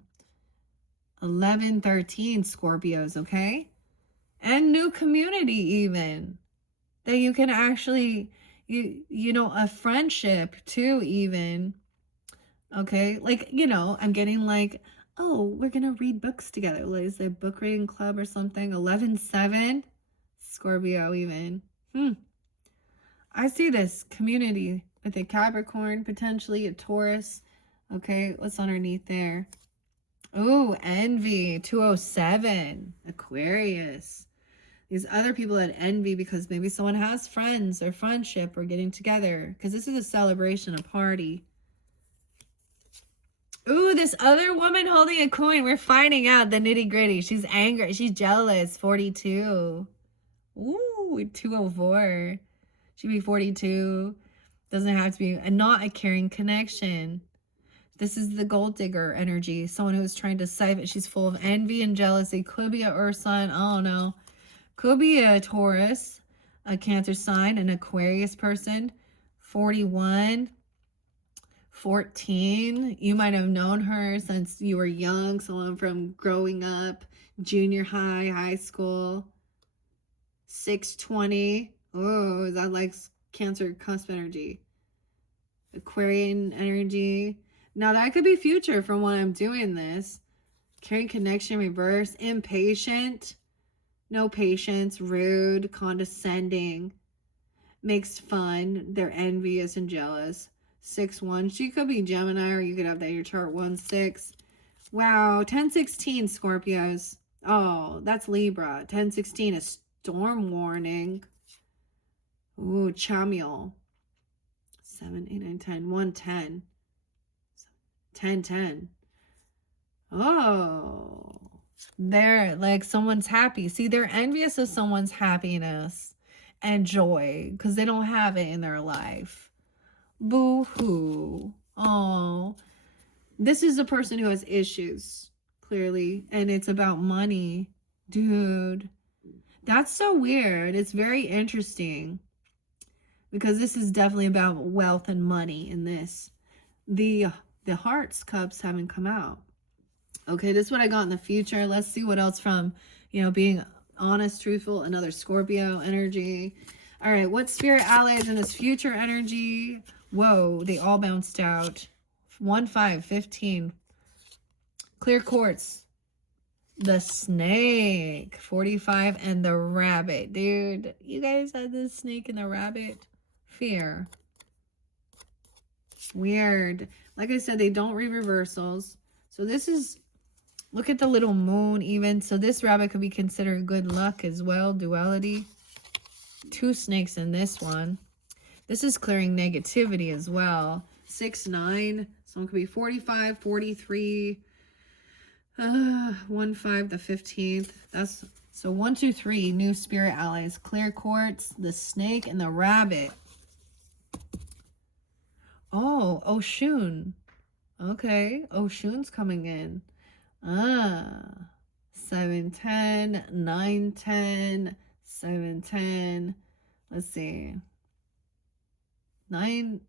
11, 13 Scorpios, okay? And new community even. That you can actually, a friendship too even. Okay? Like, I'm getting like, oh, we're going to read books together. Like, is there a book reading club or something? 11-7 Scorpio even. I see this community with a Capricorn, potentially a Taurus. Okay, what's underneath there? Oh, envy. 207 Aquarius. These other people that envy because maybe someone has friends or friendship or getting together. Because this is a celebration, a party. Ooh, this other woman holding a coin. We're finding out the nitty gritty. She's angry. She's jealous. 42. Ooh, 204. She'd be 42. Doesn't have to be. And not a caring connection. This is the gold digger energy. Someone who's trying to siphon. She's full of envy and jealousy. Could be a earth sign. I don't know. Could be a Taurus, a Cancer sign, an Aquarius person. 41. 14. You might have known her since you were young. Someone from growing up. Junior high, high school. 620. Oh, that likes Cancer cusp energy. Aquarian energy. Now that could be future from when I'm doing this. Caring connection reverse. Impatient. No patience. Rude. Condescending. Makes fun. They're envious and jealous. 6-1. She could be Gemini, or you could have that in your chart. 1-6. Wow. 10-16 Scorpios. Oh, that's Libra. 10-16 is storm warning. Ooh, Chamiel. 7, 8, 9, 10. 110. 10-10. Oh. They're like someone's happy. See, they're envious of someone's happiness and joy because they don't have it in their life. Boo-hoo. Oh. This is a person who has issues, clearly, and it's about money. Dude. That's so weird. It's very interesting because this is definitely about wealth and money in this. The hearts cups haven't come out. Okay, this is what I got in the future. Let's see what else from, being honest, truthful, another Scorpio energy. All right, what spirit allies in this future energy? Whoa, they all bounced out. 1, 5, 15. Clear quartz. The snake. 45 and the rabbit. Dude, you guys had the snake and the rabbit. Fear. Weird. Like I said, they don't read reversals. So this is, look at the little moon even. So this rabbit could be considered good luck as well. Duality. 2 snakes in this one. This is clearing negativity as well. 6, 9. Someone could be 45, 43. 1, 5, the 15th. That's so 1, 2, 3 new spirit allies. Clear quartz, the snake, and the rabbit. Oh, Oshun. Okay, Oshun's coming in. 7, 10, 9, 10, 7, 10. Let's see. 9.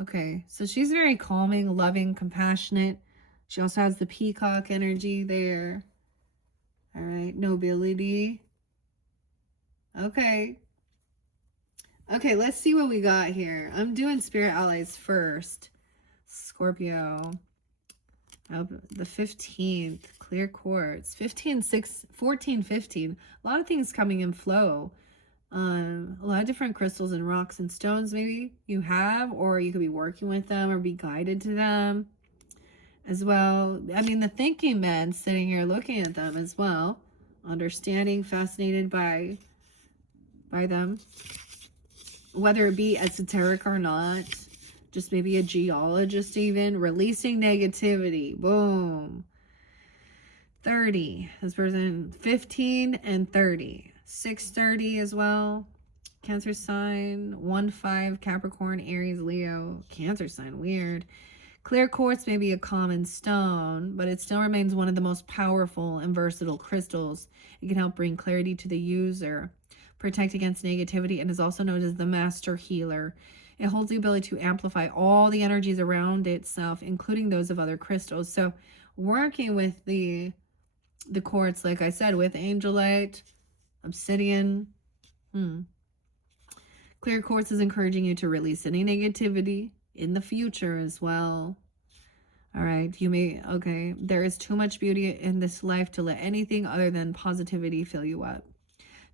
Okay, so she's very calming, loving, compassionate. She also has the peacock energy there. All right, nobility. Okay. Okay, let's see what we got here. I'm doing spirit allies first. Scorpio. The 15th, clear quartz. 15, 6, 14, 15. A lot of things coming in flow. A lot of different crystals and rocks and stones maybe you have, or you could be working with them or be guided to them as well. I mean, the thinking man sitting here looking at them as well, understanding, fascinated by them, whether it be esoteric or not, just maybe a geologist even, releasing negativity. Boom. 30. This person, 15 and 30. 6:30 as well. Cancer sign. 1, 5. Capricorn, Aries, Leo. Cancer sign. Weird. Clear quartz may be a common stone, but it still remains one of the most powerful and versatile crystals. It can help bring clarity to the user, protect against negativity, and is also known as the master healer. It holds the ability to amplify all the energies around itself, including those of other crystals. So working with the quartz, like I said, with angelite, obsidian. Clear quartz is encouraging you to release any negativity in the future as well. All right, okay, there is too much beauty in this life to let anything other than positivity fill you up.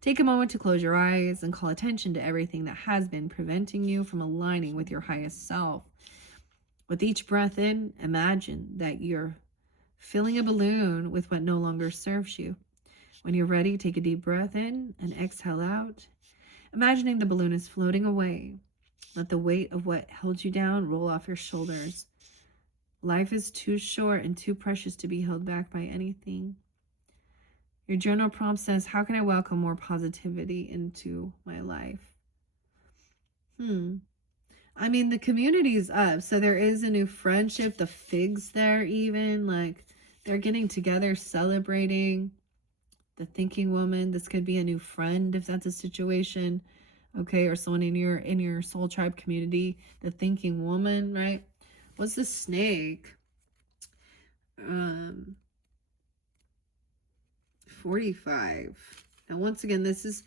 Take a moment to close your eyes and call attention to everything that has been preventing you from aligning with your highest self. With each breath in, imagine that you're filling a balloon with what no longer serves you. When you're ready, take a deep breath in and exhale out, imagining the balloon is floating away. Let the weight of what held you down roll off your shoulders. Life is too short and too precious to be held back by anything. Your journal prompt says, how can I welcome more positivity into my life? I mean, the community's up, so there is a new friendship. The figs there, even like they're getting together, celebrating the thinking woman. This could be a new friend if that's a situation, okay, or someone in your soul tribe community. The thinking woman, right? What's the snake? 45. Now, once again, this is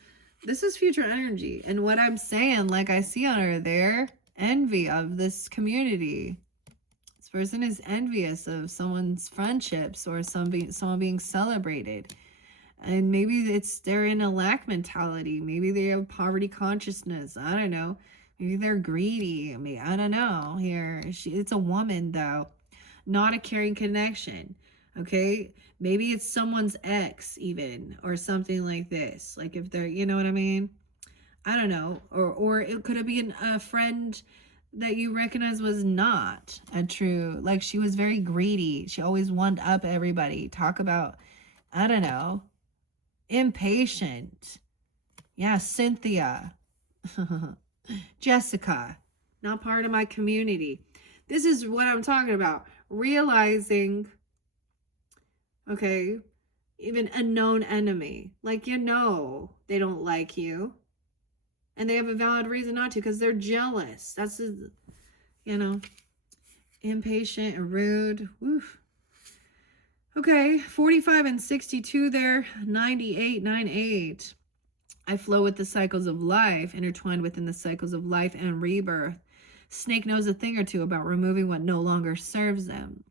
future energy, and what I'm saying, like I see on her there, envy of this community. This person is envious of someone's friendships or someone being celebrated. And maybe they're in a lack mentality. Maybe they have poverty consciousness. I don't know. Maybe they're greedy. I mean, I don't know. Here, it's a woman though, not a caring connection. Okay, maybe it's someone's ex even, or something like this. Like if they're, you know what I mean? I don't know. Or it could have been a friend that you recognize was not a true, like she was very greedy. She always wanted up everybody. Talk about, I don't know, impatient. Yeah, Cynthia. Jessica, not part of my community. This is what I'm talking about. Realizing, okay, even a known enemy. Like, you know, they don't like you. And they have a valid reason not to, because they're jealous. That's, you know, impatient and rude. Woof. Okay, 45 and 62 there, 98, 98. I flow with the cycles of life, intertwined within the cycles of life and rebirth. Snake knows a thing or two about removing what no longer serves them.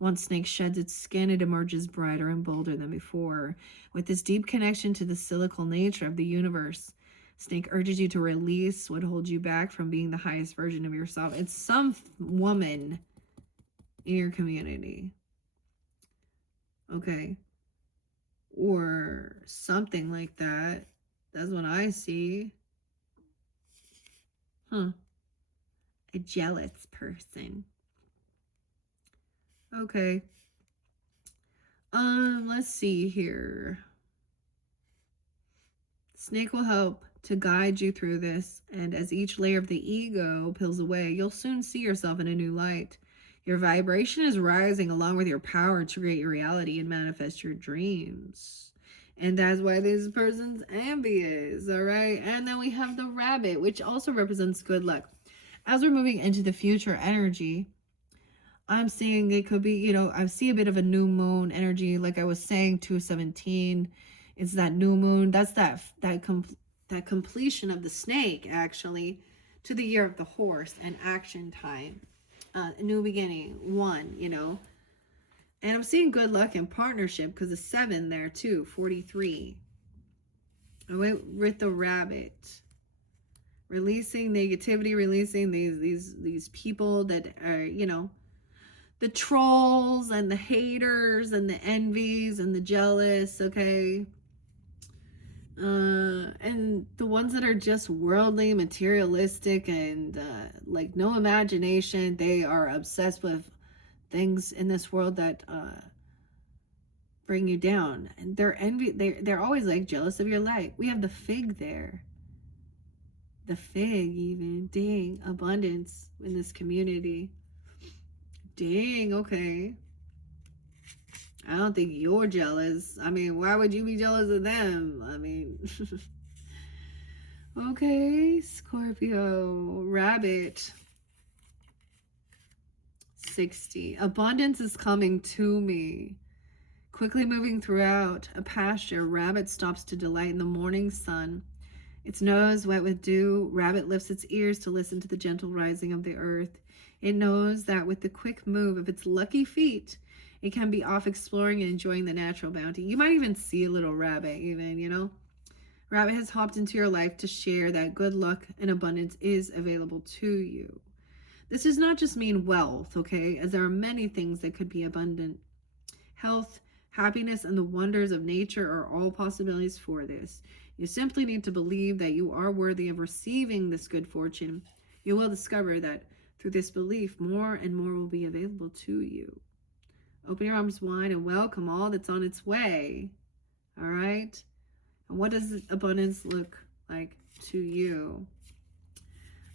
Once snake sheds its skin, it emerges brighter and bolder than before. With this deep connection to the cyclical nature of the universe, snake urges you to release what holds you back from being the highest version of yourself. It's some woman in your community. Okay. Or something like that. That's what I see. A jealous person. Okay. Let's see here. Snake will help to guide you through this, and as each layer of the ego peels away, you'll soon see yourself in a new light. Your vibration is rising along with your power to create your reality and manifest your dreams. And that's why this person's envious, all right? And then we have the rabbit, which also represents good luck. As we're moving into the future energy, I'm seeing it could be, you know, I see a bit of a new moon energy. Like I was saying, 217, it's that new moon. That's that completion of the snake, actually, to the year of the horse and action time. New beginning, one, you know. And I'm seeing good luck in partnership because the 7 there too, 43. I went with the rabbit. Releasing negativity, releasing these people that are, you know, the trolls and the haters and the envies and the jealous, okay? And the ones that are just worldly, materialistic, and like no imagination. They are obsessed with things in this world that bring you down, and they're always like jealous of your light. We have the fig there, the fig, even. Dang, abundance in this community. Dang, okay. I don't think you're jealous. I mean, why would you be jealous of them? I mean, okay, Scorpio, rabbit. 60. Abundance is coming to me. Quickly moving throughout a pasture, rabbit stops to delight in the morning sun. Its nose wet with dew, rabbit lifts its ears to listen to the gentle rising of the earth. It knows that with the quick move of its lucky feet, it can be off exploring and enjoying the natural bounty. You might even see a little rabbit, even, you know. Rabbit has hopped into your life to share that good luck and abundance is available to you. This does not just mean wealth, okay, as there are many things that could be abundant. Health, Happiness and the wonders of nature are all possibilities for this. You simply need to believe that you are worthy of receiving this good fortune. You will discover that through this belief, more and more will be available to you. Open your arms wide and welcome all that's on its way. All right? And what does abundance look like to you?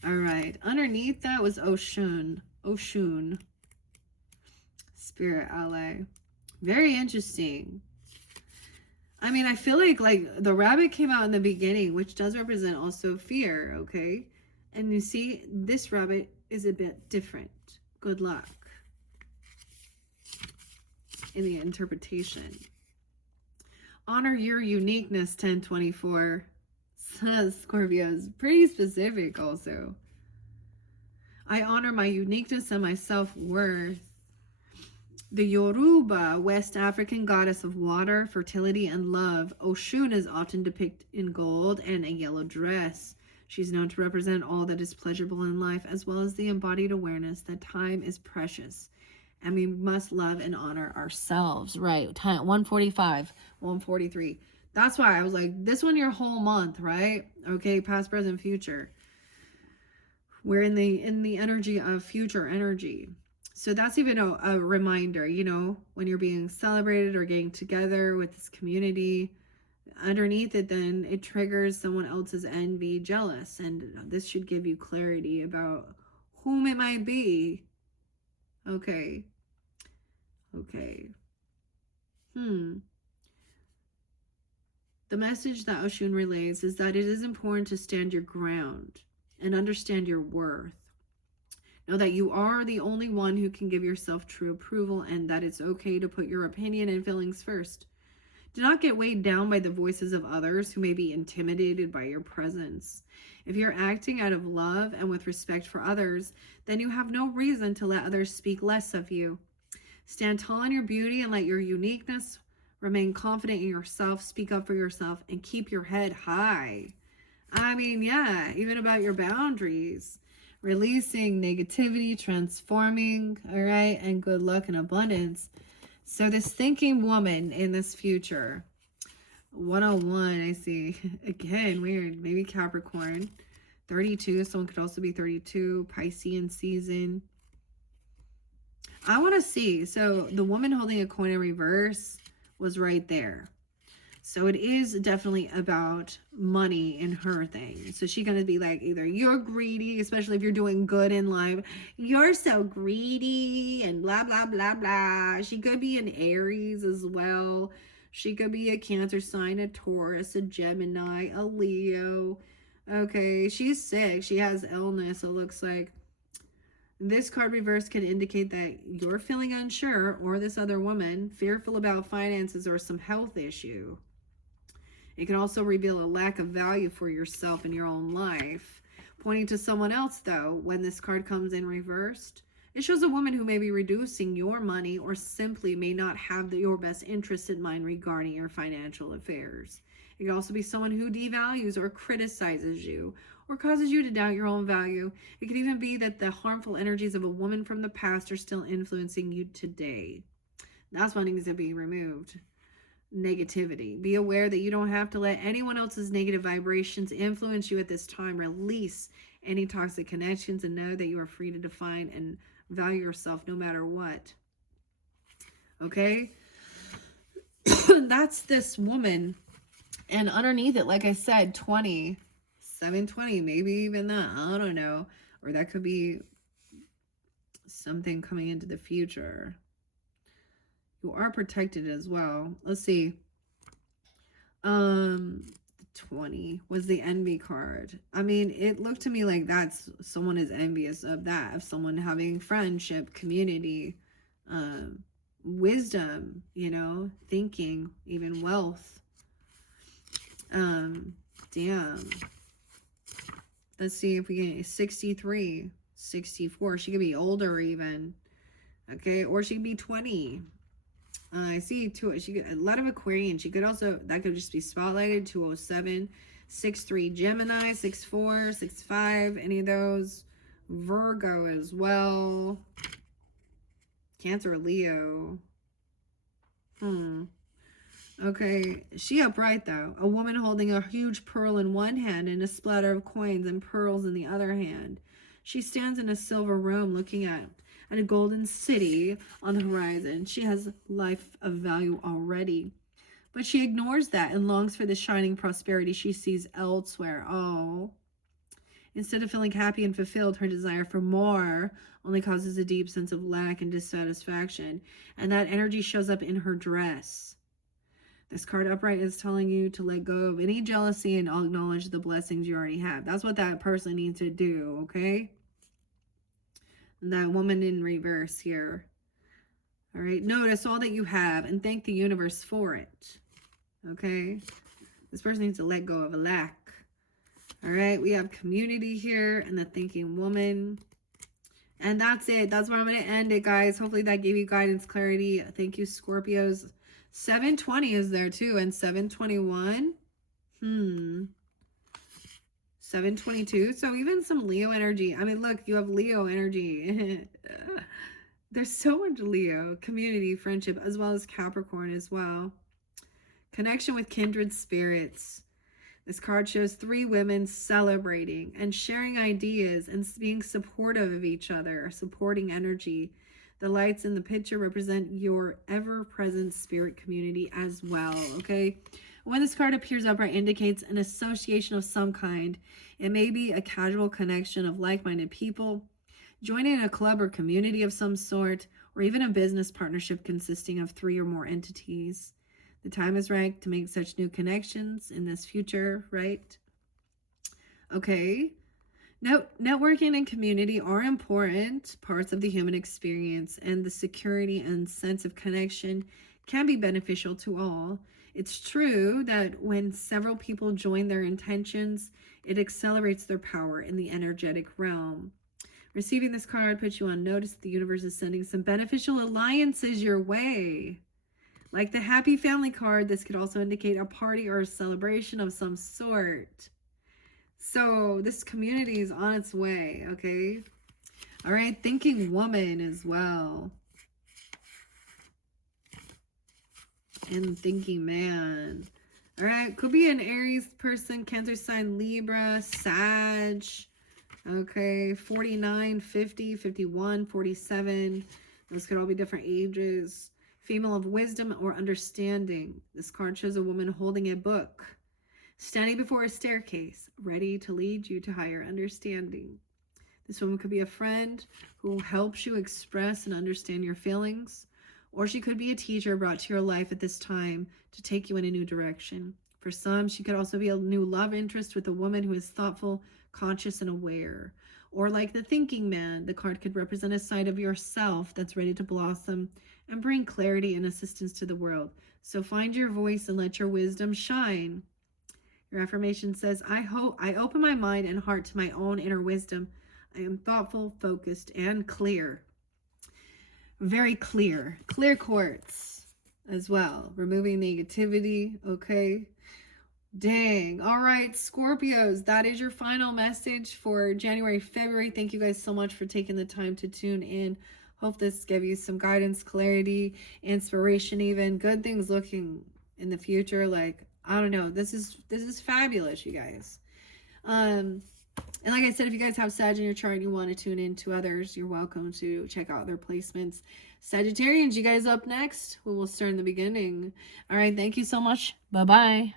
All right. Underneath that was Oshun. Oshun. Spirit ally. Very interesting. I mean, I feel like the rabbit came out in the beginning, which does represent also fear, okay? And you see, this rabbit is a bit different. Good luck in the interpretation. Honor your uniqueness, 1024. Scorpio is pretty specific also. I honor my uniqueness and my self-worth. The Yoruba, West African goddess of water, fertility, and love, Oshun is often depicted in gold and a yellow dress. She's known to represent all that is pleasurable in life, as well as the embodied awareness that time is precious and we must love and honor ourselves. Right, 145, 143. That's why I was like, this one your whole month, right? Okay, past, present, future. We're in the energy of future energy. So that's even a reminder, you know, when you're being celebrated or getting together with this community. Underneath it, then it triggers someone else's envy, jealous, and this should give you clarity about whom it might be. Okay. The message that Oshun relays is that it is important to stand your ground and understand your worth. Know that you are the only one who can give yourself true approval, and that it's okay to put your opinion and feelings first. Do not get weighed down by the voices of others who may be intimidated by your presence. If you're acting out of love and with respect for others, then you have no reason to let others speak less of you. Stand tall in your beauty and let your uniqueness remain confident in yourself, speak up for yourself, and keep your head high. I mean, yeah, even about your boundaries. Releasing negativity, transforming, all right, and good luck and abundance. So this thinking woman in this future, 101, I see. Again, weird. Maybe Capricorn. 32, someone could also be 32, Piscean season. I want to see. So the woman holding a coin in reverse was right there. So it is definitely about money in her thing. So she's going to be like, either you're greedy, especially if you're doing good in life. You're so greedy and blah, blah, blah, blah. She could be an Aries as well. She could be a Cancer sign, a Taurus, a Gemini, a Leo. Okay, she's sick. She has illness, it looks like. This card reverse can indicate that you're feeling unsure, or this other woman, fearful about finances or some health issue. It can also reveal a lack of value for yourself in your own life. Pointing to someone else, though, when this card comes in reversed, it shows a woman who may be reducing your money or simply may not have your best interest in mind regarding your financial affairs. It can also be someone who devalues or criticizes you or causes you to doubt your own value. It could even be that the harmful energies of a woman from the past are still influencing you today. That's what needs to be removed. Negativity. Be aware that you don't have to let anyone else's negative vibrations influence you at this time. Release any toxic connections and know that you are free to define and value yourself no matter what. Okay? That's this woman. And underneath it, like I said, 20, 720, maybe even that. I don't know. Or that could be something coming into the future. You are protected as well. Let's see. 20 was the envy card. I mean, it looked to me like that's someone is envious of that, of someone having friendship, community, wisdom, you know, thinking, even wealth. Damn. Let's see if we get 63, 64. She could be older even. Okay, or she could be 20. I see she could, a lot of Aquarian. She could also, that could just be spotlighted. 207, 63 Gemini, 64, 65, any of those. Virgo as well. Cancer, Leo. Hmm. Okay, she upright though. A woman holding a huge pearl in one hand and a splatter of coins and pearls in the other hand. She stands in a silver room looking at a golden city on the horizon. She has life of value already. But she ignores that and longs for the shining prosperity she sees elsewhere. Oh. Instead of feeling happy and fulfilled, her desire for more only causes a deep sense of lack and dissatisfaction. And that energy shows up in her dress. This card upright is telling you to let go of any jealousy and acknowledge the blessings you already have. That's what that person needs to do, okay? And that woman in reverse here. All right, notice all that you have and thank the universe for it. Okay? This person needs to let go of a lack. All right, we have community here and the thinking woman. And that's it. That's where I'm going to end it, guys. Hopefully that gave you guidance, clarity. Thank you, Scorpios. 720 is there too, and 721. 722. So even some Leo energy. I mean, look, you have Leo energy. There's so much Leo, community, friendship, as well as Capricorn as well. Connection with kindred spirits. This card shows 3 women celebrating and sharing ideas and being supportive of each other, supporting energy. The lights in the picture represent your ever-present spirit community as well, okay? When this card appears upright, indicates an association of some kind. It may be a casual connection of like-minded people, joining a club or community of some sort, or even a business partnership consisting of 3 or more entities. The time is right to make such new connections in this future, right? Okay. Networking and community are important parts of the human experience, and the security and sense of connection can be beneficial to all. It's true that when several people join their intentions, it accelerates their power in the energetic realm. Receiving this card puts you on notice that the universe is sending some beneficial alliances your way. Like the happy family card, this could also indicate a party or a celebration of some sort. So this community is on its way, okay? All right, thinking woman as well. And thinking man. All right, could be an Aries person, Cancer sign, Libra, Sag. Okay, 49, 50, 51, 47. Those could all be different ages. Female of wisdom or understanding. This card shows a woman holding a book, standing before a staircase, ready to lead you to higher understanding. This woman could be a friend who helps you express and understand your feelings, or she could be a teacher brought to your life at this time to take you in a new direction. For some, she could also be a new love interest with a woman who is thoughtful, conscious, and aware. Or like the thinking man, the card could represent a side of yourself that's ready to blossom and bring clarity and assistance to the world. So find your voice and let your wisdom shine. Your affirmation says, I open my mind and heart to my own inner wisdom. I am thoughtful, focused, and clear. Very clear. Clear quartz as well. Removing negativity, okay? Dang. All right, Scorpios, that is your final message for January, February. Thank you guys so much for taking the time to tune in. Hope this gave you some guidance, clarity, inspiration, even good things looking in the future. Like, I don't know, this is fabulous, you guys. And like I said, if you guys have Sag in your chart and you want to tune in to others, you're welcome to check out their placements. Sagittarians, you guys up next. We will start in the beginning. All right, thank you so much. Bye-bye.